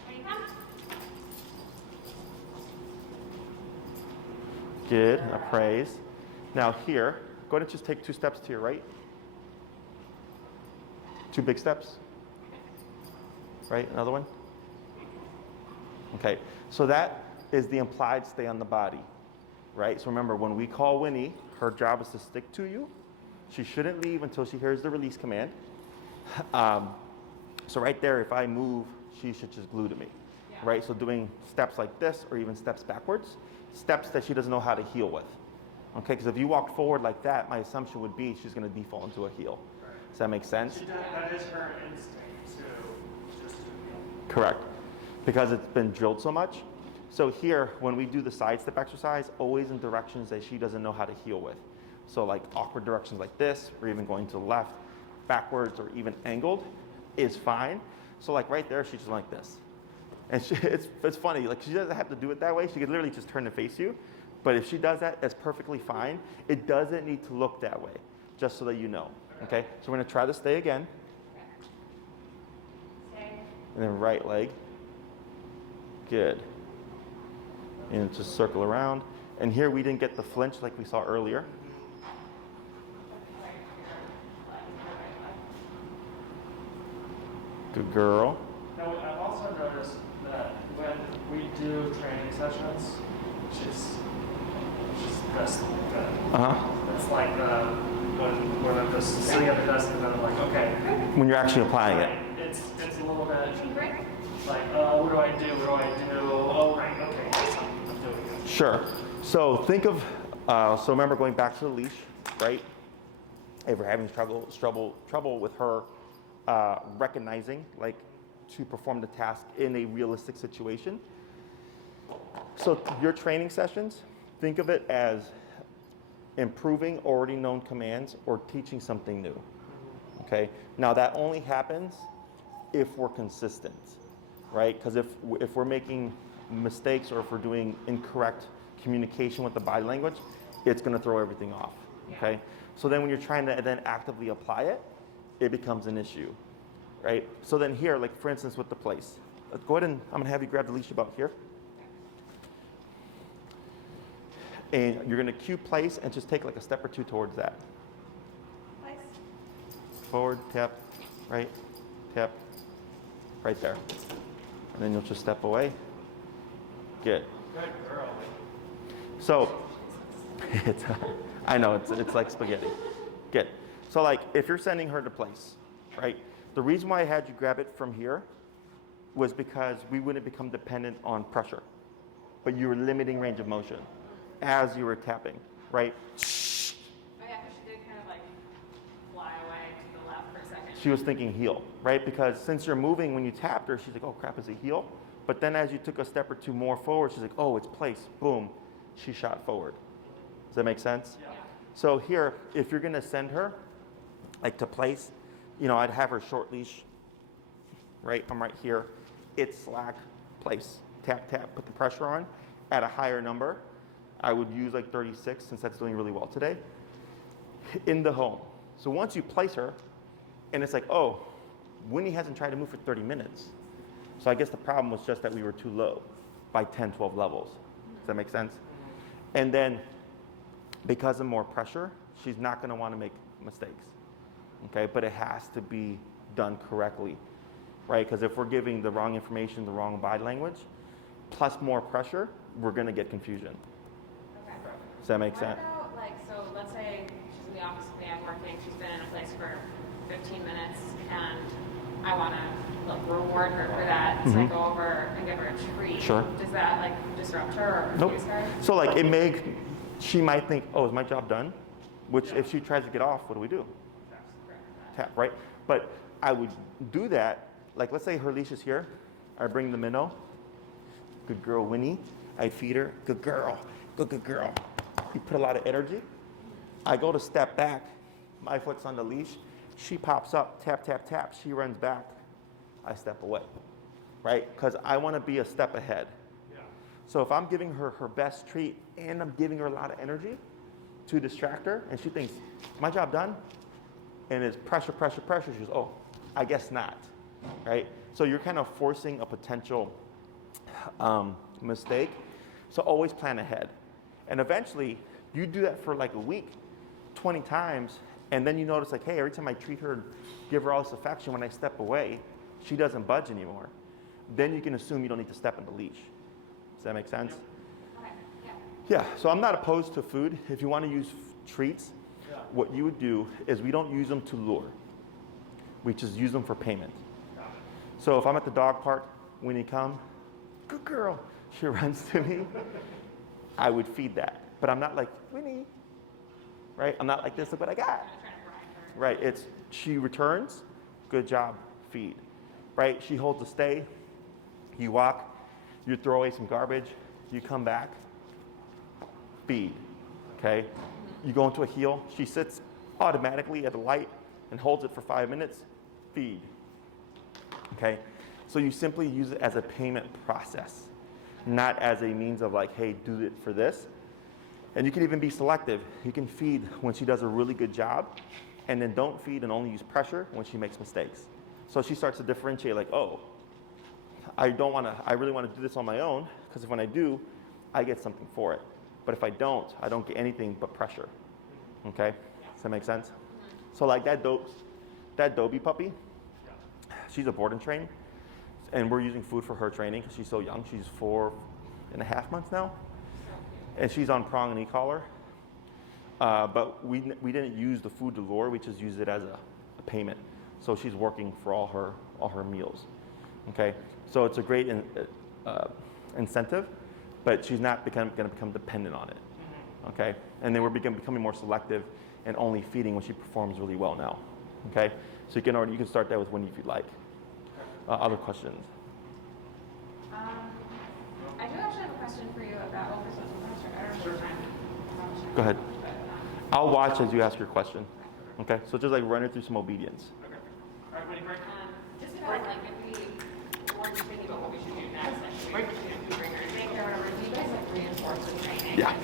When you come. Good, appraise. Now here, go ahead and just take 2 steps to your right. 2 big steps. Right, another one. Okay, so that is the implied stay on the body, right? So remember, when we call Winnie, her job is to stick to you. She shouldn't leave until she hears the release command. So right there, if I move, she should just glue to me, Yeah. right? So doing steps like this or even steps backwards, steps that she doesn't know how to heel with. Okay, because if you walk forward like that, my assumption would be she's going to default into a heel. Does that make sense? That is her instinct to just do. Correct. Because it's been drilled so much. So here, when we do the side step exercise, always in directions that she doesn't know how to heel with. So like awkward directions like this, or even going to the left, backwards, or even angled is fine. So like right there, she's just like this. And it's funny, like she doesn't have to do it that way. She could literally just turn and face you. But if she does that, that's perfectly fine. It doesn't need to look that way, just so that you know. Okay, so we're gonna try to stay again. Stay. And then right leg. Good. And just circle around. And here we didn't get the flinch like we saw earlier. Good girl. Now, I've also noticed that when we do training sessions, she's this good. It's like when I'm just sitting at the desk and then I'm like, okay. When you're actually applying it. It's a little bit like, what do I do? What do I do? Oh, right, okay, I'm doing it. Sure. So think of, so remember going back to the leash, right? If we're having trouble with her recognizing, like, to perform the task in a realistic situation. So your training sessions, think of it as improving already known commands or teaching something new. Okay. Now that only happens if we're consistent, right? Because if we're making mistakes or if we're doing incorrect communication with the body language, it's going to throw everything off. Okay. So then when you're trying to then actively apply it, it becomes an issue, right? So then here, like for instance with the place, go ahead and I'm going to have you grab the leash about here. And you're going to cue place and just take like a step or 2 towards that. Place. Forward, tap, right, tap, right there. And then you'll just step away. Good. Good girl. So, I know, it's like spaghetti. Good. So like, if you're sending her to place, right, the reason why I had you grab it from here was because we wouldn't become dependent on pressure, but you were limiting range of motion as you were tapping, right? Oh yeah, because she did kind of like fly away to the left for a second. She was thinking heel, right? Because since you're moving when you tapped her, she's like, oh crap, is it heel? But then as you took a step or two more forward, she's like, oh, it's place, boom, she shot forward. Does that make sense? Yeah. So here, if you're gonna send her, like to place, you know, I'd have her short leash, right? I'm right here. It's slack, place, tap, tap, put the pressure on at a higher number. I would use like 36 since that's doing really well today. In the home. So once you place her, and it's like, oh, Winnie hasn't tried to move for 30 minutes. So I guess the problem was just that we were too low by 10, 12 levels. Does that make sense? And then because of more pressure, she's not gonna wanna make mistakes, okay? But it has to be done correctly, right? Because if we're giving the wrong information, the wrong body language, plus more pressure, we're gonna get confusion. Okay. Does that make What sense? about, like, so let's say she's in the office with me, I'm working, she's been in a place for 15 minutes, and I want to like, reward her for that, so I go over and give her a treat. Sure. Does that, like, disrupt her or Nope. confuse her? So like she might think, oh, is my job done? Which if she tries to get off, what do? Tap, right? But I would do that, like let's say her leash is here, I bring the minnow, good girl Winnie, I feed her, good girl, good girl. You put a lot of energy. I go to step back, my foot's on the leash, she pops up, tap, tap, tap, she runs back, I step away, right? Because I want to be a step ahead. Yeah. So if I'm giving her her best treat and I'm giving her a lot of energy to distract her, and she thinks, my job done? And it's pressure, pressure, pressure, she goes, oh, I guess not, right? So you're kind of forcing a potential mistake. So always plan ahead. And eventually, you do that for like a week, 20 times, and then you notice like, hey, every time I treat her, give her all this affection, when I step away, she doesn't budge anymore. Then you can assume you don't need to step in the leash. Does that make sense? Okay, yeah. Yeah, so I'm not opposed to food. If you want to use treats, what you would do is we don't use them to lure. We just use them for payment. So if I'm at the dog park, when you come, good girl, she runs to me, I would feed that. But I'm not like, Winnie, right? I'm not like this, look what I got. I'm trying to bribe her. Right, it's she returns, good job, feed. Right, she holds a stay, you walk, you throw away some garbage, you come back, feed, okay? You go into a heel, she sits automatically at the light and holds it for 5 minutes, feed, okay? So you simply use it as a payment process, not as a means of like, hey, do it for this. And you can even be selective. You can feed when she does a really good job, and then don't feed and only use pressure when she makes mistakes. So she starts to differentiate like, oh, I really want to do this on my own, because when I do, I get something for it. But if I don't get anything but pressure, okay? Does that make sense? So like that Dobie puppy, she's a board and train, and we're using food for her training because she's so young. She's 4.5 months now, and she's on prong and e-collar. But we didn't use the food to lure. We just used it as a payment. So she's working for all her meals. Okay, so it's a great incentive, but she's not going to become dependent on it. Okay, and then we're becoming more selective and only feeding when she performs really well now. Okay, so you can start that with Winnie if you'd like. Other questions? I do actually have a question for you about social pressure. I don't know if time. Go ahead. I'll watch as you ask your question. Okay, so just like run her through some obedience. Okay. All right, Winnie, break. Just about like if we weren't thinking about what we should do next, like should we bring her to daycare or whatever, do you guys like reinforce the training? Yeah.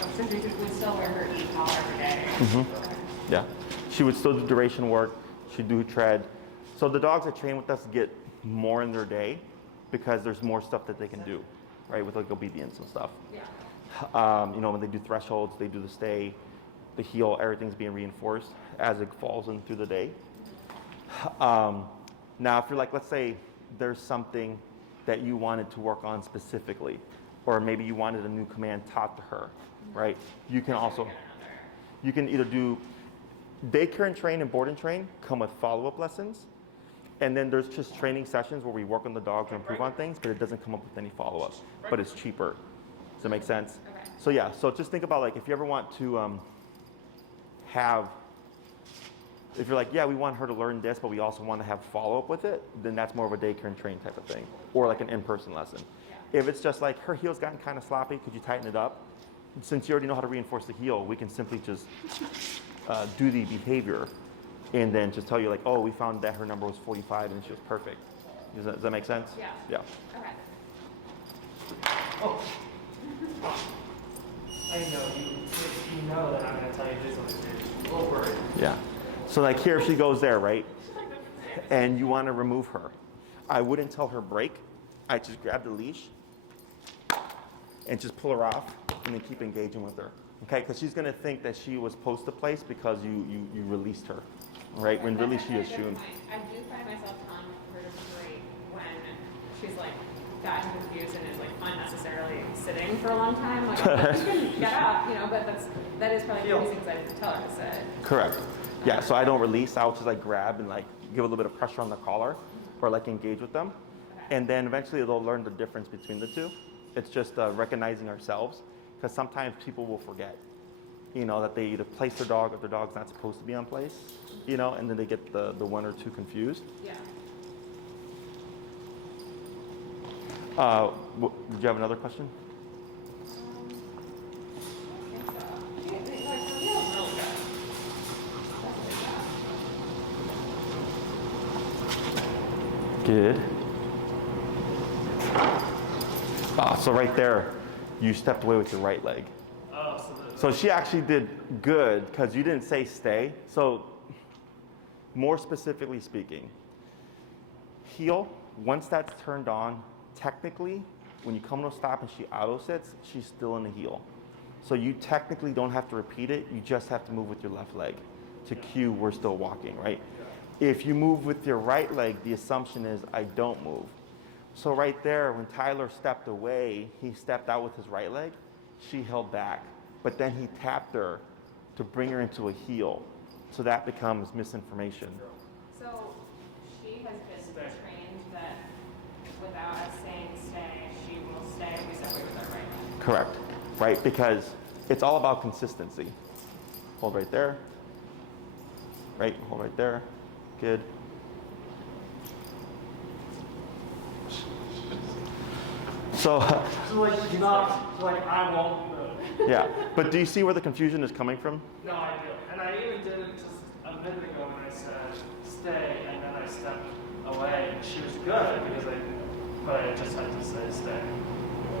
So since we would still wear her e-collar every day. Yeah, she would still do duration work. She'd do tread. So the dogs that train with us get more in their day because there's more stuff that they can do, right, with like obedience and stuff. Yeah. When they do thresholds, they do the stay, the heel, everything's being reinforced as it falls in through the day. Now, if you're like, let's say there's something that you wanted to work on specifically, or maybe you wanted a new command taught to her, right? You can either do daycare and train and board and train come with follow-up lessons, And then there's just training sessions where we work on the dog to improve on things, but it doesn't come up with any follow-up. But it's cheaper. Does that make sense? Okay. So yeah, so just think about like if you ever want to if you're like, yeah, we want her to learn this, but we also want to have follow-up with it, then that's more of a daycare and train type of thing, or like an in-person lesson. Yeah. If it's just like her heel's gotten kind of sloppy, could you tighten it up? Since you already know how to reinforce the heel, we can simply just do the behavior and then just tell you like, oh, we found that her number was 45 and she was perfect. Does that make sense? Yeah. Yeah. Okay. Oh. I know you know that I'm gonna tell you to do something. Don't worry. Yeah. So like here she goes there, right? And you want to remove her. I wouldn't tell her break. I just grab the leash and just pull her off and then keep engaging with her. Okay, because she's gonna think that she was supposed to place because you released her. Right? When really she assumed. I do find myself telling her to break when she's like gotten confused and is like unnecessarily sitting for a long time. Like, you can get up, you know, but that is probably the reasons I tell her to sit. Correct. Yeah, so I don't release. I'll just like grab and like give a little bit of pressure on the collar or like engage with them. And then eventually they'll learn the difference between the two. It's just recognizing ourselves, because sometimes people will forget, you know, that they either place their dog if their dog's not supposed to be on place, you know, and then they get the one or two confused. Yeah. Did you have another question? Good. So right there, you stepped away with your right leg. So she actually did good because you didn't say stay. So more specifically speaking, heel, once that's turned on, technically, when you come to a stop and she auto sits, she's still in the heel. So you technically don't have to repeat it. You just have to move with your left leg to cue we're still walking, right? If you move with your right leg, the assumption is I don't move. So right there, when Tyler stepped away, he stepped out with his right leg. She held back, but then he tapped her to bring her into a heel. So that becomes misinformation. So she has been trained that without us saying stay, she will stay if we separate with our right leg. Correct, right? Because it's all about consistency. Hold right there. Right, hold right there. Good. So, like I won't move. yeah, but do you see where the confusion is coming from? No, I do. And I even did it just a minute ago when I said stay, and then I stepped away, and she was good but I just had to say stay.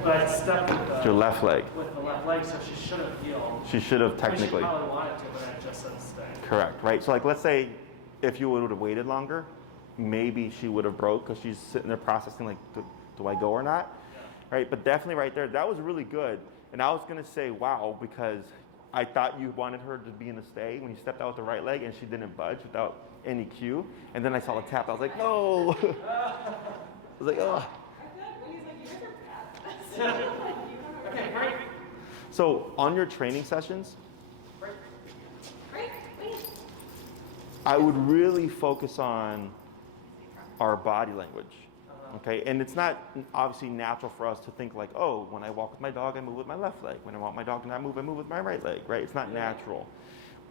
But I stepped with Your left leg. with the left leg, so she should have healed. She should have technically. She probably wanted to, but I just said stay. Correct, right? So like let's say if you would have waited longer, maybe she would have broke because she's sitting there processing like, do I go or not? Right, but definitely right there, that was really good. And I was gonna say, wow, because I thought you wanted her to be in the stay when you stepped out with the right leg and she didn't budge without any cue. And then I saw the tap, I was like, no. I was like, oh. Okay, break. So on your training sessions, Break, wait. I would really focus on our body language. Okay, and it's not obviously natural for us to think like, oh, when I walk with my dog, I move with my left leg. When I want my dog to not move, I move with my right leg, right? It's not natural.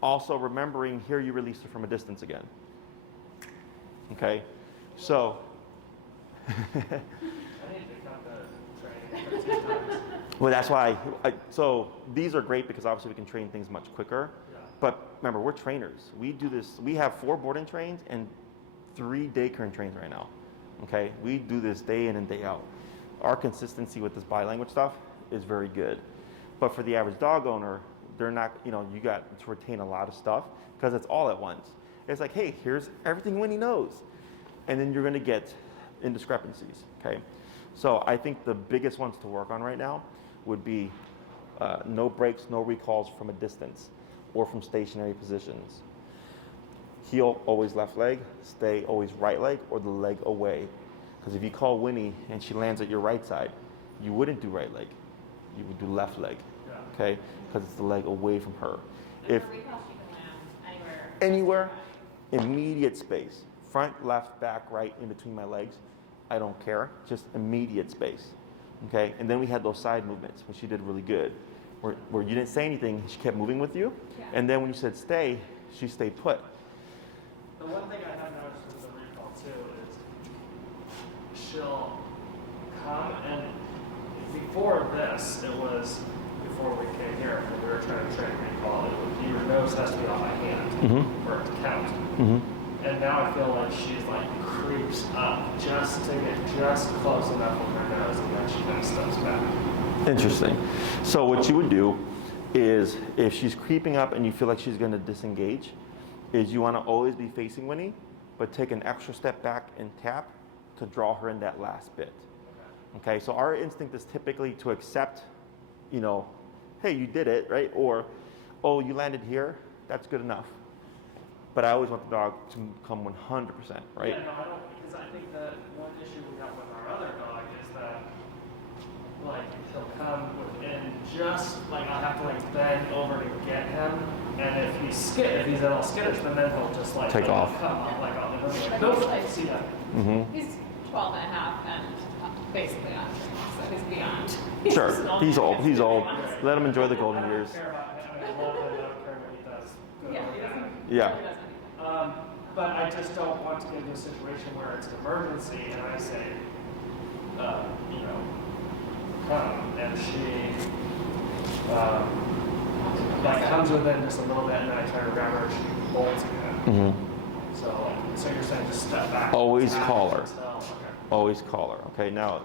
Also remembering here you release her from a distance again. Okay, so. I need to count the training 13 times. Well, that's why, so these are great because obviously we can train things much quicker. Yeah. But remember, we're trainers. We do this, we have 4 boarding trains and 3 daycare and trains right now. Okay, we do this day in and day out. Our consistency with this body language stuff is very good. But for the average dog owner, they're not, you know, you got to retain a lot of stuff because it's all at once. It's like, hey, here's everything Winnie knows. And then you're gonna get indiscrepancies, okay? So I think the biggest ones to work on right now would be no breaks, no recalls from a distance or from stationary positions. Heel, always left leg, stay, always right leg or the leg away. Because if you call Winnie and she lands at your right side, you wouldn't do right leg, you would do left leg, okay? Because it's the leg away from her. And If for recall, she can land anywhere. anywhere, immediate space front, left, back, right, in between my legs. I don't care, just immediate space. Okay, and then we had those side movements, which she did really good, where you didn't say anything, she kept moving with you, and then when you said stay, she stayed put. The one thing I have noticed with the recall too is she'll come, and before this, it was before we came here, when we were trying to train recall, your nose has to be on my hand for it to count. And now I feel like she's like creeps up just to get just close enough with her nose, and then she kind of steps back. Interesting. So what you would do is, if she's creeping up and you feel like she's going to disengage, is you want to always be facing Winnie, but take an extra step back and tap to draw her in that last bit. Okay, so our instinct is typically to accept, you know, hey, you did it, right? Or, oh, you landed here, that's good enough. But I always want the dog to come 100%, right? Yeah, no, I don't, because I think that one issue we have with our other dog is that, like, he'll come within just, like, I'll have to, like, bend over to get him, and if he's at all skittish, then he'll just, like, Take off. Come up, like, I'll be like, go for it, see ya. He's 12 and a half and basically on training, so he's beyond. Sure, he's old, he's old. Let him enjoy the golden years. I don't care about him, I love him, I don't care what he does. Good Yeah, or he bad. doesn't. Yeah. He doesn't. But I just don't want to get into a situation where it's an emergency and I say, you know, come, and she like comes within just a little bit, and then I try to grab her and she bolts again. So you're saying just step back. Always tap call her. until- okay. Always collar. Okay, now,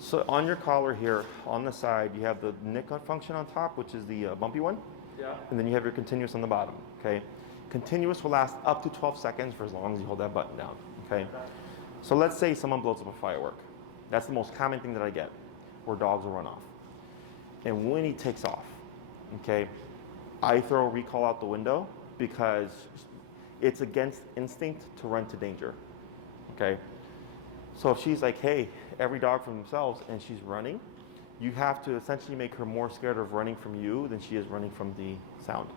so on your collar here, on the side, you have the nick function on top, which is the bumpy one, Yeah. and then you have your continuous on the bottom. Okay, continuous will last up to 12 seconds for as long as you hold that button down. Okay, so let's say someone blows up a firework. That's the most common thing that I get, where dogs will run off. And Winnie takes off. Okay, I throw recall out the window because it's against instinct to run to danger. Okay. So if she's like, hey, every dog for themselves, and she's running, you have to essentially make her more scared of running from you than she is running from the sound.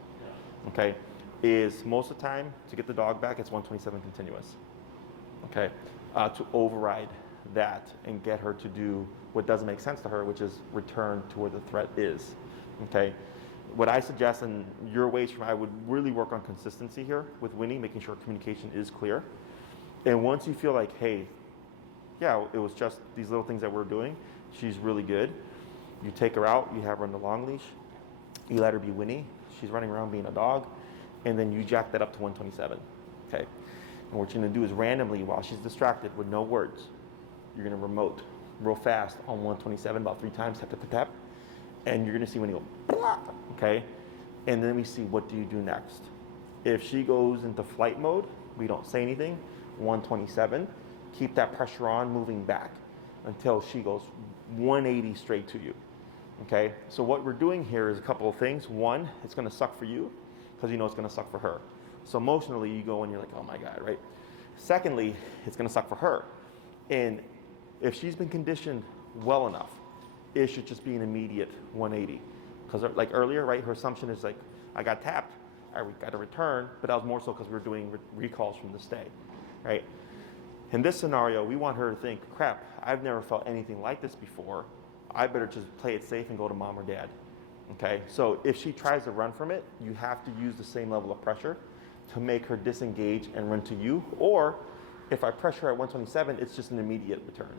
Okay, is most of the time to get the dog back, it's 127 continuous. Okay, to override that and get her to do what doesn't make sense to her, which is return to where the threat is. Okay, what I suggest, and your ways from, I would really work on consistency here with Winnie, making sure communication is clear. And once you feel like, hey, yeah, it was just these little things that we're doing, she's really good. You take her out, you have her on the long leash, you let her be Winnie, she's running around being a dog, and then you jack that up to 127, okay? And what you're gonna do is randomly, while she's distracted with no words, you're gonna remote real fast on 127 about 3 times, tap, tap, tap, tap, and you're gonna see Winnie go, blah, okay? And then we see, what do you do next? If she goes into flight mode, we don't say anything, 127, keep that pressure on, moving back until she goes 180 straight to you. Okay, so what we're doing here is a couple of things. One, it's going to suck for you because you know it's going to suck for her. So emotionally, you go and you're like, oh my God, right? Secondly, it's going to suck for her. And if she's been conditioned well enough, it should just be an immediate 180. Because like earlier, right, her assumption is like, I got tapped, I got a return, but that was more so because we were doing recalls from the stay, right? In this scenario, we want her to think, crap, I've never felt anything like this before. I better just play it safe and go to mom or dad. Okay, so if she tries to run from it, you have to use the same level of pressure to make her disengage and run to you. Or if I pressure at 127, it's just an immediate return.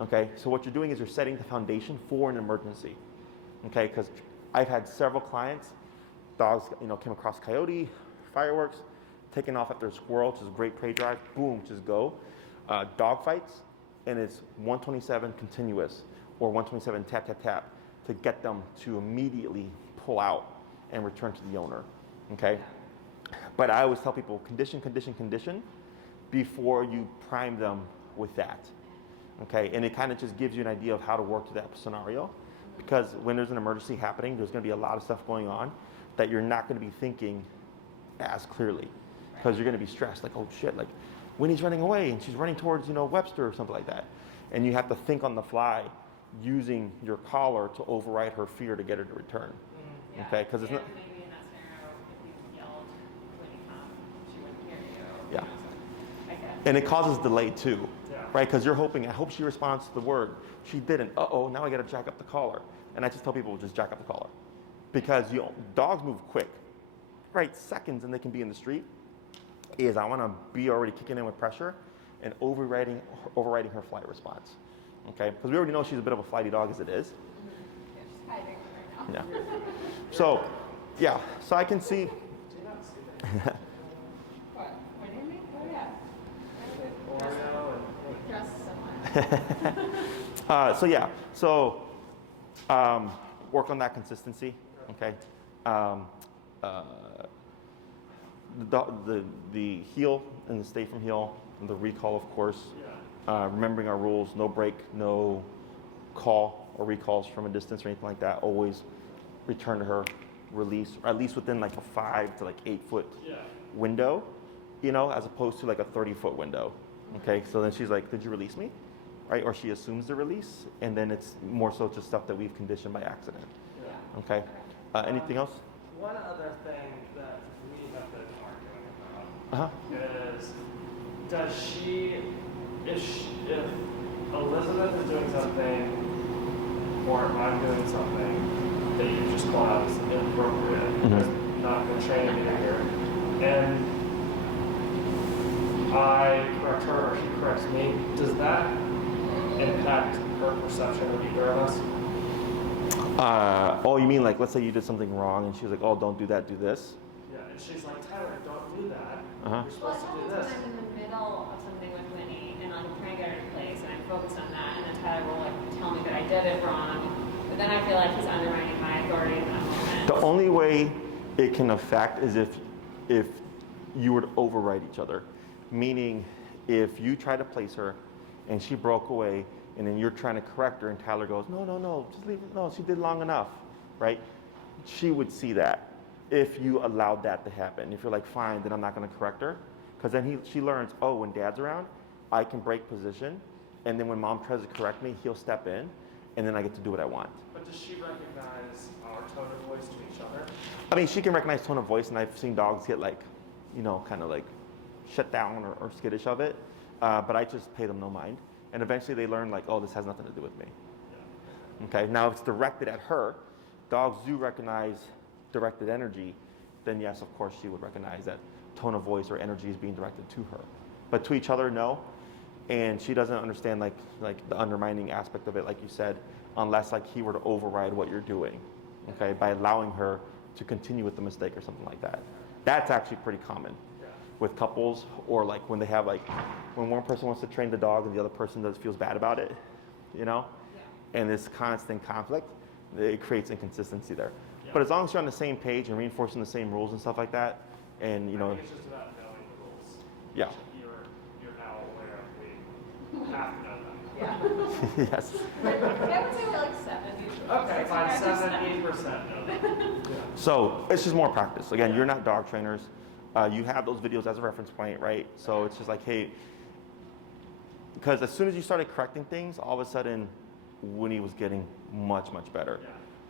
Okay, so what you're doing is you're setting the foundation for an emergency. Okay, because I've had several clients, dogs, came across coyote, fireworks, taking off after a squirrel, which is a great prey drive, boom, just go. Dog fights, and it's 127 continuous, or 127 tap, tap, tap, to get them to immediately pull out and return to the owner, okay? But I always tell people, condition, condition, condition, before you prime them with that, okay? And it kind of just gives you an idea of how to work through that scenario, because when there's an emergency happening, there's gonna be a lot of stuff going on that you're not gonna be thinking as clearly. Because you're going to be stressed, like, oh shit, like Winnie's running away and she's running towards, Webster or something like that. And you have to think on the fly using your collar to override her fear to get her to return. Yeah. Okay, because it's And not. maybe in that scenario, if you yelled, Winnie, come, she wouldn't hear you. Yeah. And it causes delay too, Yeah. right? Because you're hoping, I hope she responds to the word. She didn't. Uh-oh, now I got to jack up the collar. And I just tell people, just jack up the collar. Because dogs move quick, right? Seconds and they can be in the street. Is I want to be already kicking in with pressure and overriding her flight response, okay? Because we already know she's a bit of a flighty dog as it is. Yeah, she's hiding right now. Yeah. So, yeah, so I can see. What? Winnie? Oh, yeah. Oreo and Dress similar. So yeah, so work on that consistency, okay? The heel and the stay from heel, and the recall, of course. Remembering our rules: no break, no call or recalls from a distance or anything like that. Always return to her, release, or at least within like a 5 to like 8 foot window, as opposed to like a 30-foot window. Okay, so then she's like, "Did you release me?" Right? Or she assumes the release, and then it's more so just stuff that we've conditioned by accident. Okay. Anything else? One other thing that we have been arguing about is, if Elizabeth is doing something or I'm doing something that you just call out as inappropriate, there's not the training here, and I correct her or she corrects me, does that impact her perception of either of us? Oh, you mean like, let's say you did something wrong, and she was like, "Oh, don't do that, do this." Yeah, and she's like, "Tyler, don't do that. Uh-huh. You're Well, supposed it to do happens this." when I'm in the middle of something with Winnie and I'm trying to get her to place and I'm focused on that, and then Tyler will like tell me that I did it wrong, but then I feel like he's undermining my authority in that moment. The only way it can affect is if you were to override each other, meaning if you try to place her and she broke away, and then you're trying to correct her, and Tyler goes, no, just leave it. No, she did long enough, right? She would see that if you allowed that to happen. If you're like, fine, then I'm not going to correct her, because then she learns, oh, when Dad's around, I can break position, and then when Mom tries to correct me, he'll step in, and then I get to do what I want. But does she recognize our tone of voice to each other? I mean, she can recognize tone of voice, and I've seen dogs get like, kind of like shut down or skittish of it, but I just pay them no mind. And eventually they learn like, oh, this has nothing to do with me. Okay, now if it's directed at her, dogs do recognize directed energy, then yes, of course she would recognize that tone of voice or energy is being directed to her. But to each other, no. And she doesn't understand like the undermining aspect of it, like you said, unless like he were to override what you're doing, okay, by allowing her to continue with the mistake or something like that. That's actually pretty common with couples, or like when they have like, when one person wants to train the dog and the other person feels bad about it, and this constant conflict, it creates inconsistency there. But as long as you're on the same page and reinforcing the same rules and stuff like that, and I think it's just about knowing the rules. Yeah. You're now aware we have to know them. Yeah. Yes. I would say we're like 70. Okay, fine, 70% know them. So it's just more practice. Again, you're not dog trainers. You have those videos as a reference point, right? So it's just like, hey, because as soon as you started correcting things, all of a sudden, Winnie was getting much, much better,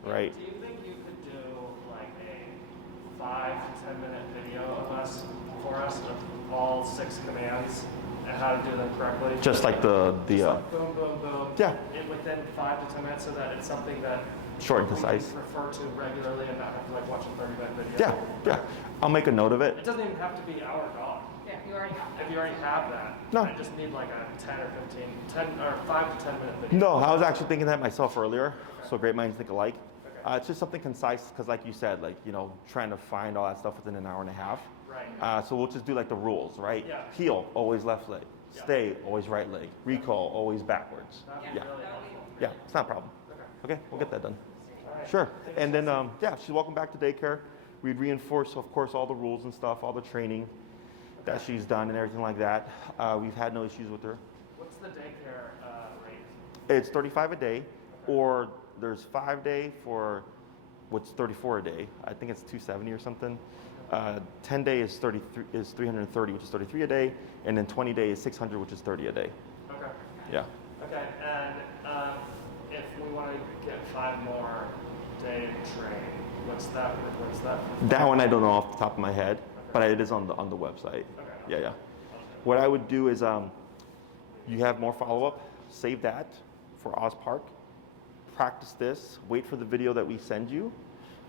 right? Do you think you could do like a 5 to 10 minute video of us for us of all 6 commands and how to do them correctly? Just like Like boom, boom, boom. Yeah. And within 5 to 10 minutes, so that it's something that Short and we can concise. refer to regularly and not have to like watch a 30-minute video. Yeah. I'll make a note of it. It doesn't even have to be our dog. Yeah, you already got that. If you already have that, No. I just need like a 10 or 10 or 5 to 10 minute video. No, I was actually thinking that myself earlier. So great minds think alike. It's just something concise, because like you said, like, trying to find all that stuff within an hour and a half. Right. So we'll just do like the rules, right? Yeah. Heel, always left leg. Yeah. Stay, always right leg. Recall, always backwards. That'd be Yeah. really helpful. Yeah, it's not a problem. Okay. Okay, we'll get that done. All right. Sure. And then, she's welcome back to daycare. We'd reinforce, of course, all the rules and stuff, all the training that she's done and everything like that. We've had no issues with her. What's the daycare rate? It's $35 a day, or there's 5-day for what's $34 a day. I think it's $270 or something. 10-day is 330, which is $33 a day, and then 20-day is $600, which is $30 a day. Okay. Yeah. Okay. And if we want to get 5 more day training, what's that? That one I don't know off the top of my head, but it is on the website. Okay. Yeah. What I would do is you have more follow-up, save that for Oz Park, practice this, wait for the video that we send you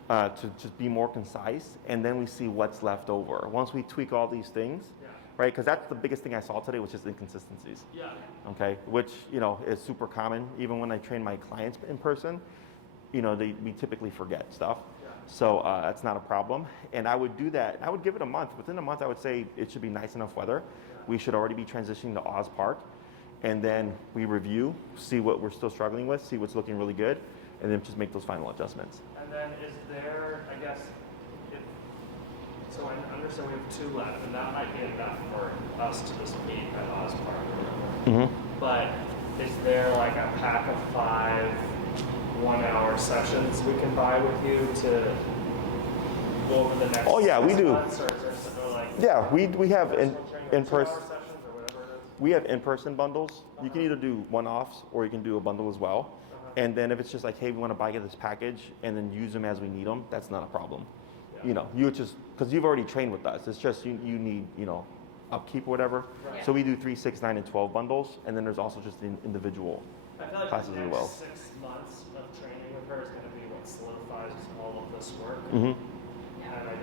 to just be more concise, and then we see what's left over. Once we tweak all these things, right? Because that's the biggest thing I saw today, was just inconsistencies. Yeah. Okay, which is super common. Even when I train my clients in person, we typically forget stuff. So that's not a problem. And I would do that. I would give it a month. Within a month, I would say it should be nice enough weather. We should already be transitioning to Oz Park. And then we review, see what we're still struggling with, see what's looking really good, and then just make those final adjustments. And then is there, I guess, so I understand we have 2 left, and that might be enough for us to just meet at Oz Park. Mm-hmm. But is there like a pack of 5 1-hour sessions we can buy with you to go over the next? Oh yeah, we 6 do. months, or is there something like Yeah, we have in person. 2-hour sessions or whatever it is? We have in-person bundles. You can either do one-offs or you can do a bundle as well. And then if it's just like, hey, we want to buy this package and then use them as we need them, that's not a problem. You just, because you've already trained with us. It's just you need, upkeep or whatever. Right. So we do 3, 6, 9, and 12 bundles. And then there's also just the individual I feel like classes the as next well. 6 months of training with her is going to be what solidifies all of this work. Mm-hmm. And I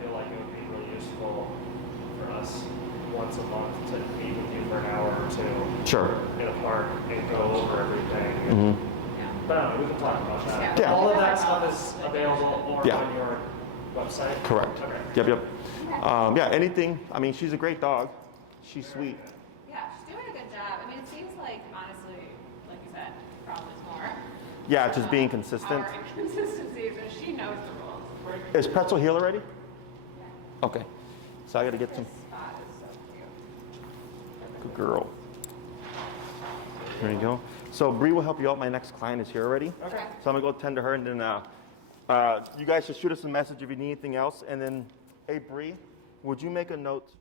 feel like it would be really useful for us once a month to meet with you for an hour or 2 Sure. in a park and go over everything. Mm-hmm. But I don't know, we can talk about that. Yeah. All of that stuff is available on your website? Correct. Okay. Yep. Anything. I mean, she's a great dog. She's sweet. Yeah, she's doing a good job. I mean, it seems like, honestly, like you said, problem is more. Yeah, just being consistent. Our inconsistencies, and she knows the rules. Is Pretzel here already? Okay. So I got to get some. This spot is so cute. Good girl. There you go. So Bree will help you out. My next client is here already. Okay. So I'm gonna go tend to her, and then you guys just shoot us a message if you need anything else. And then, hey Bree, would you make a note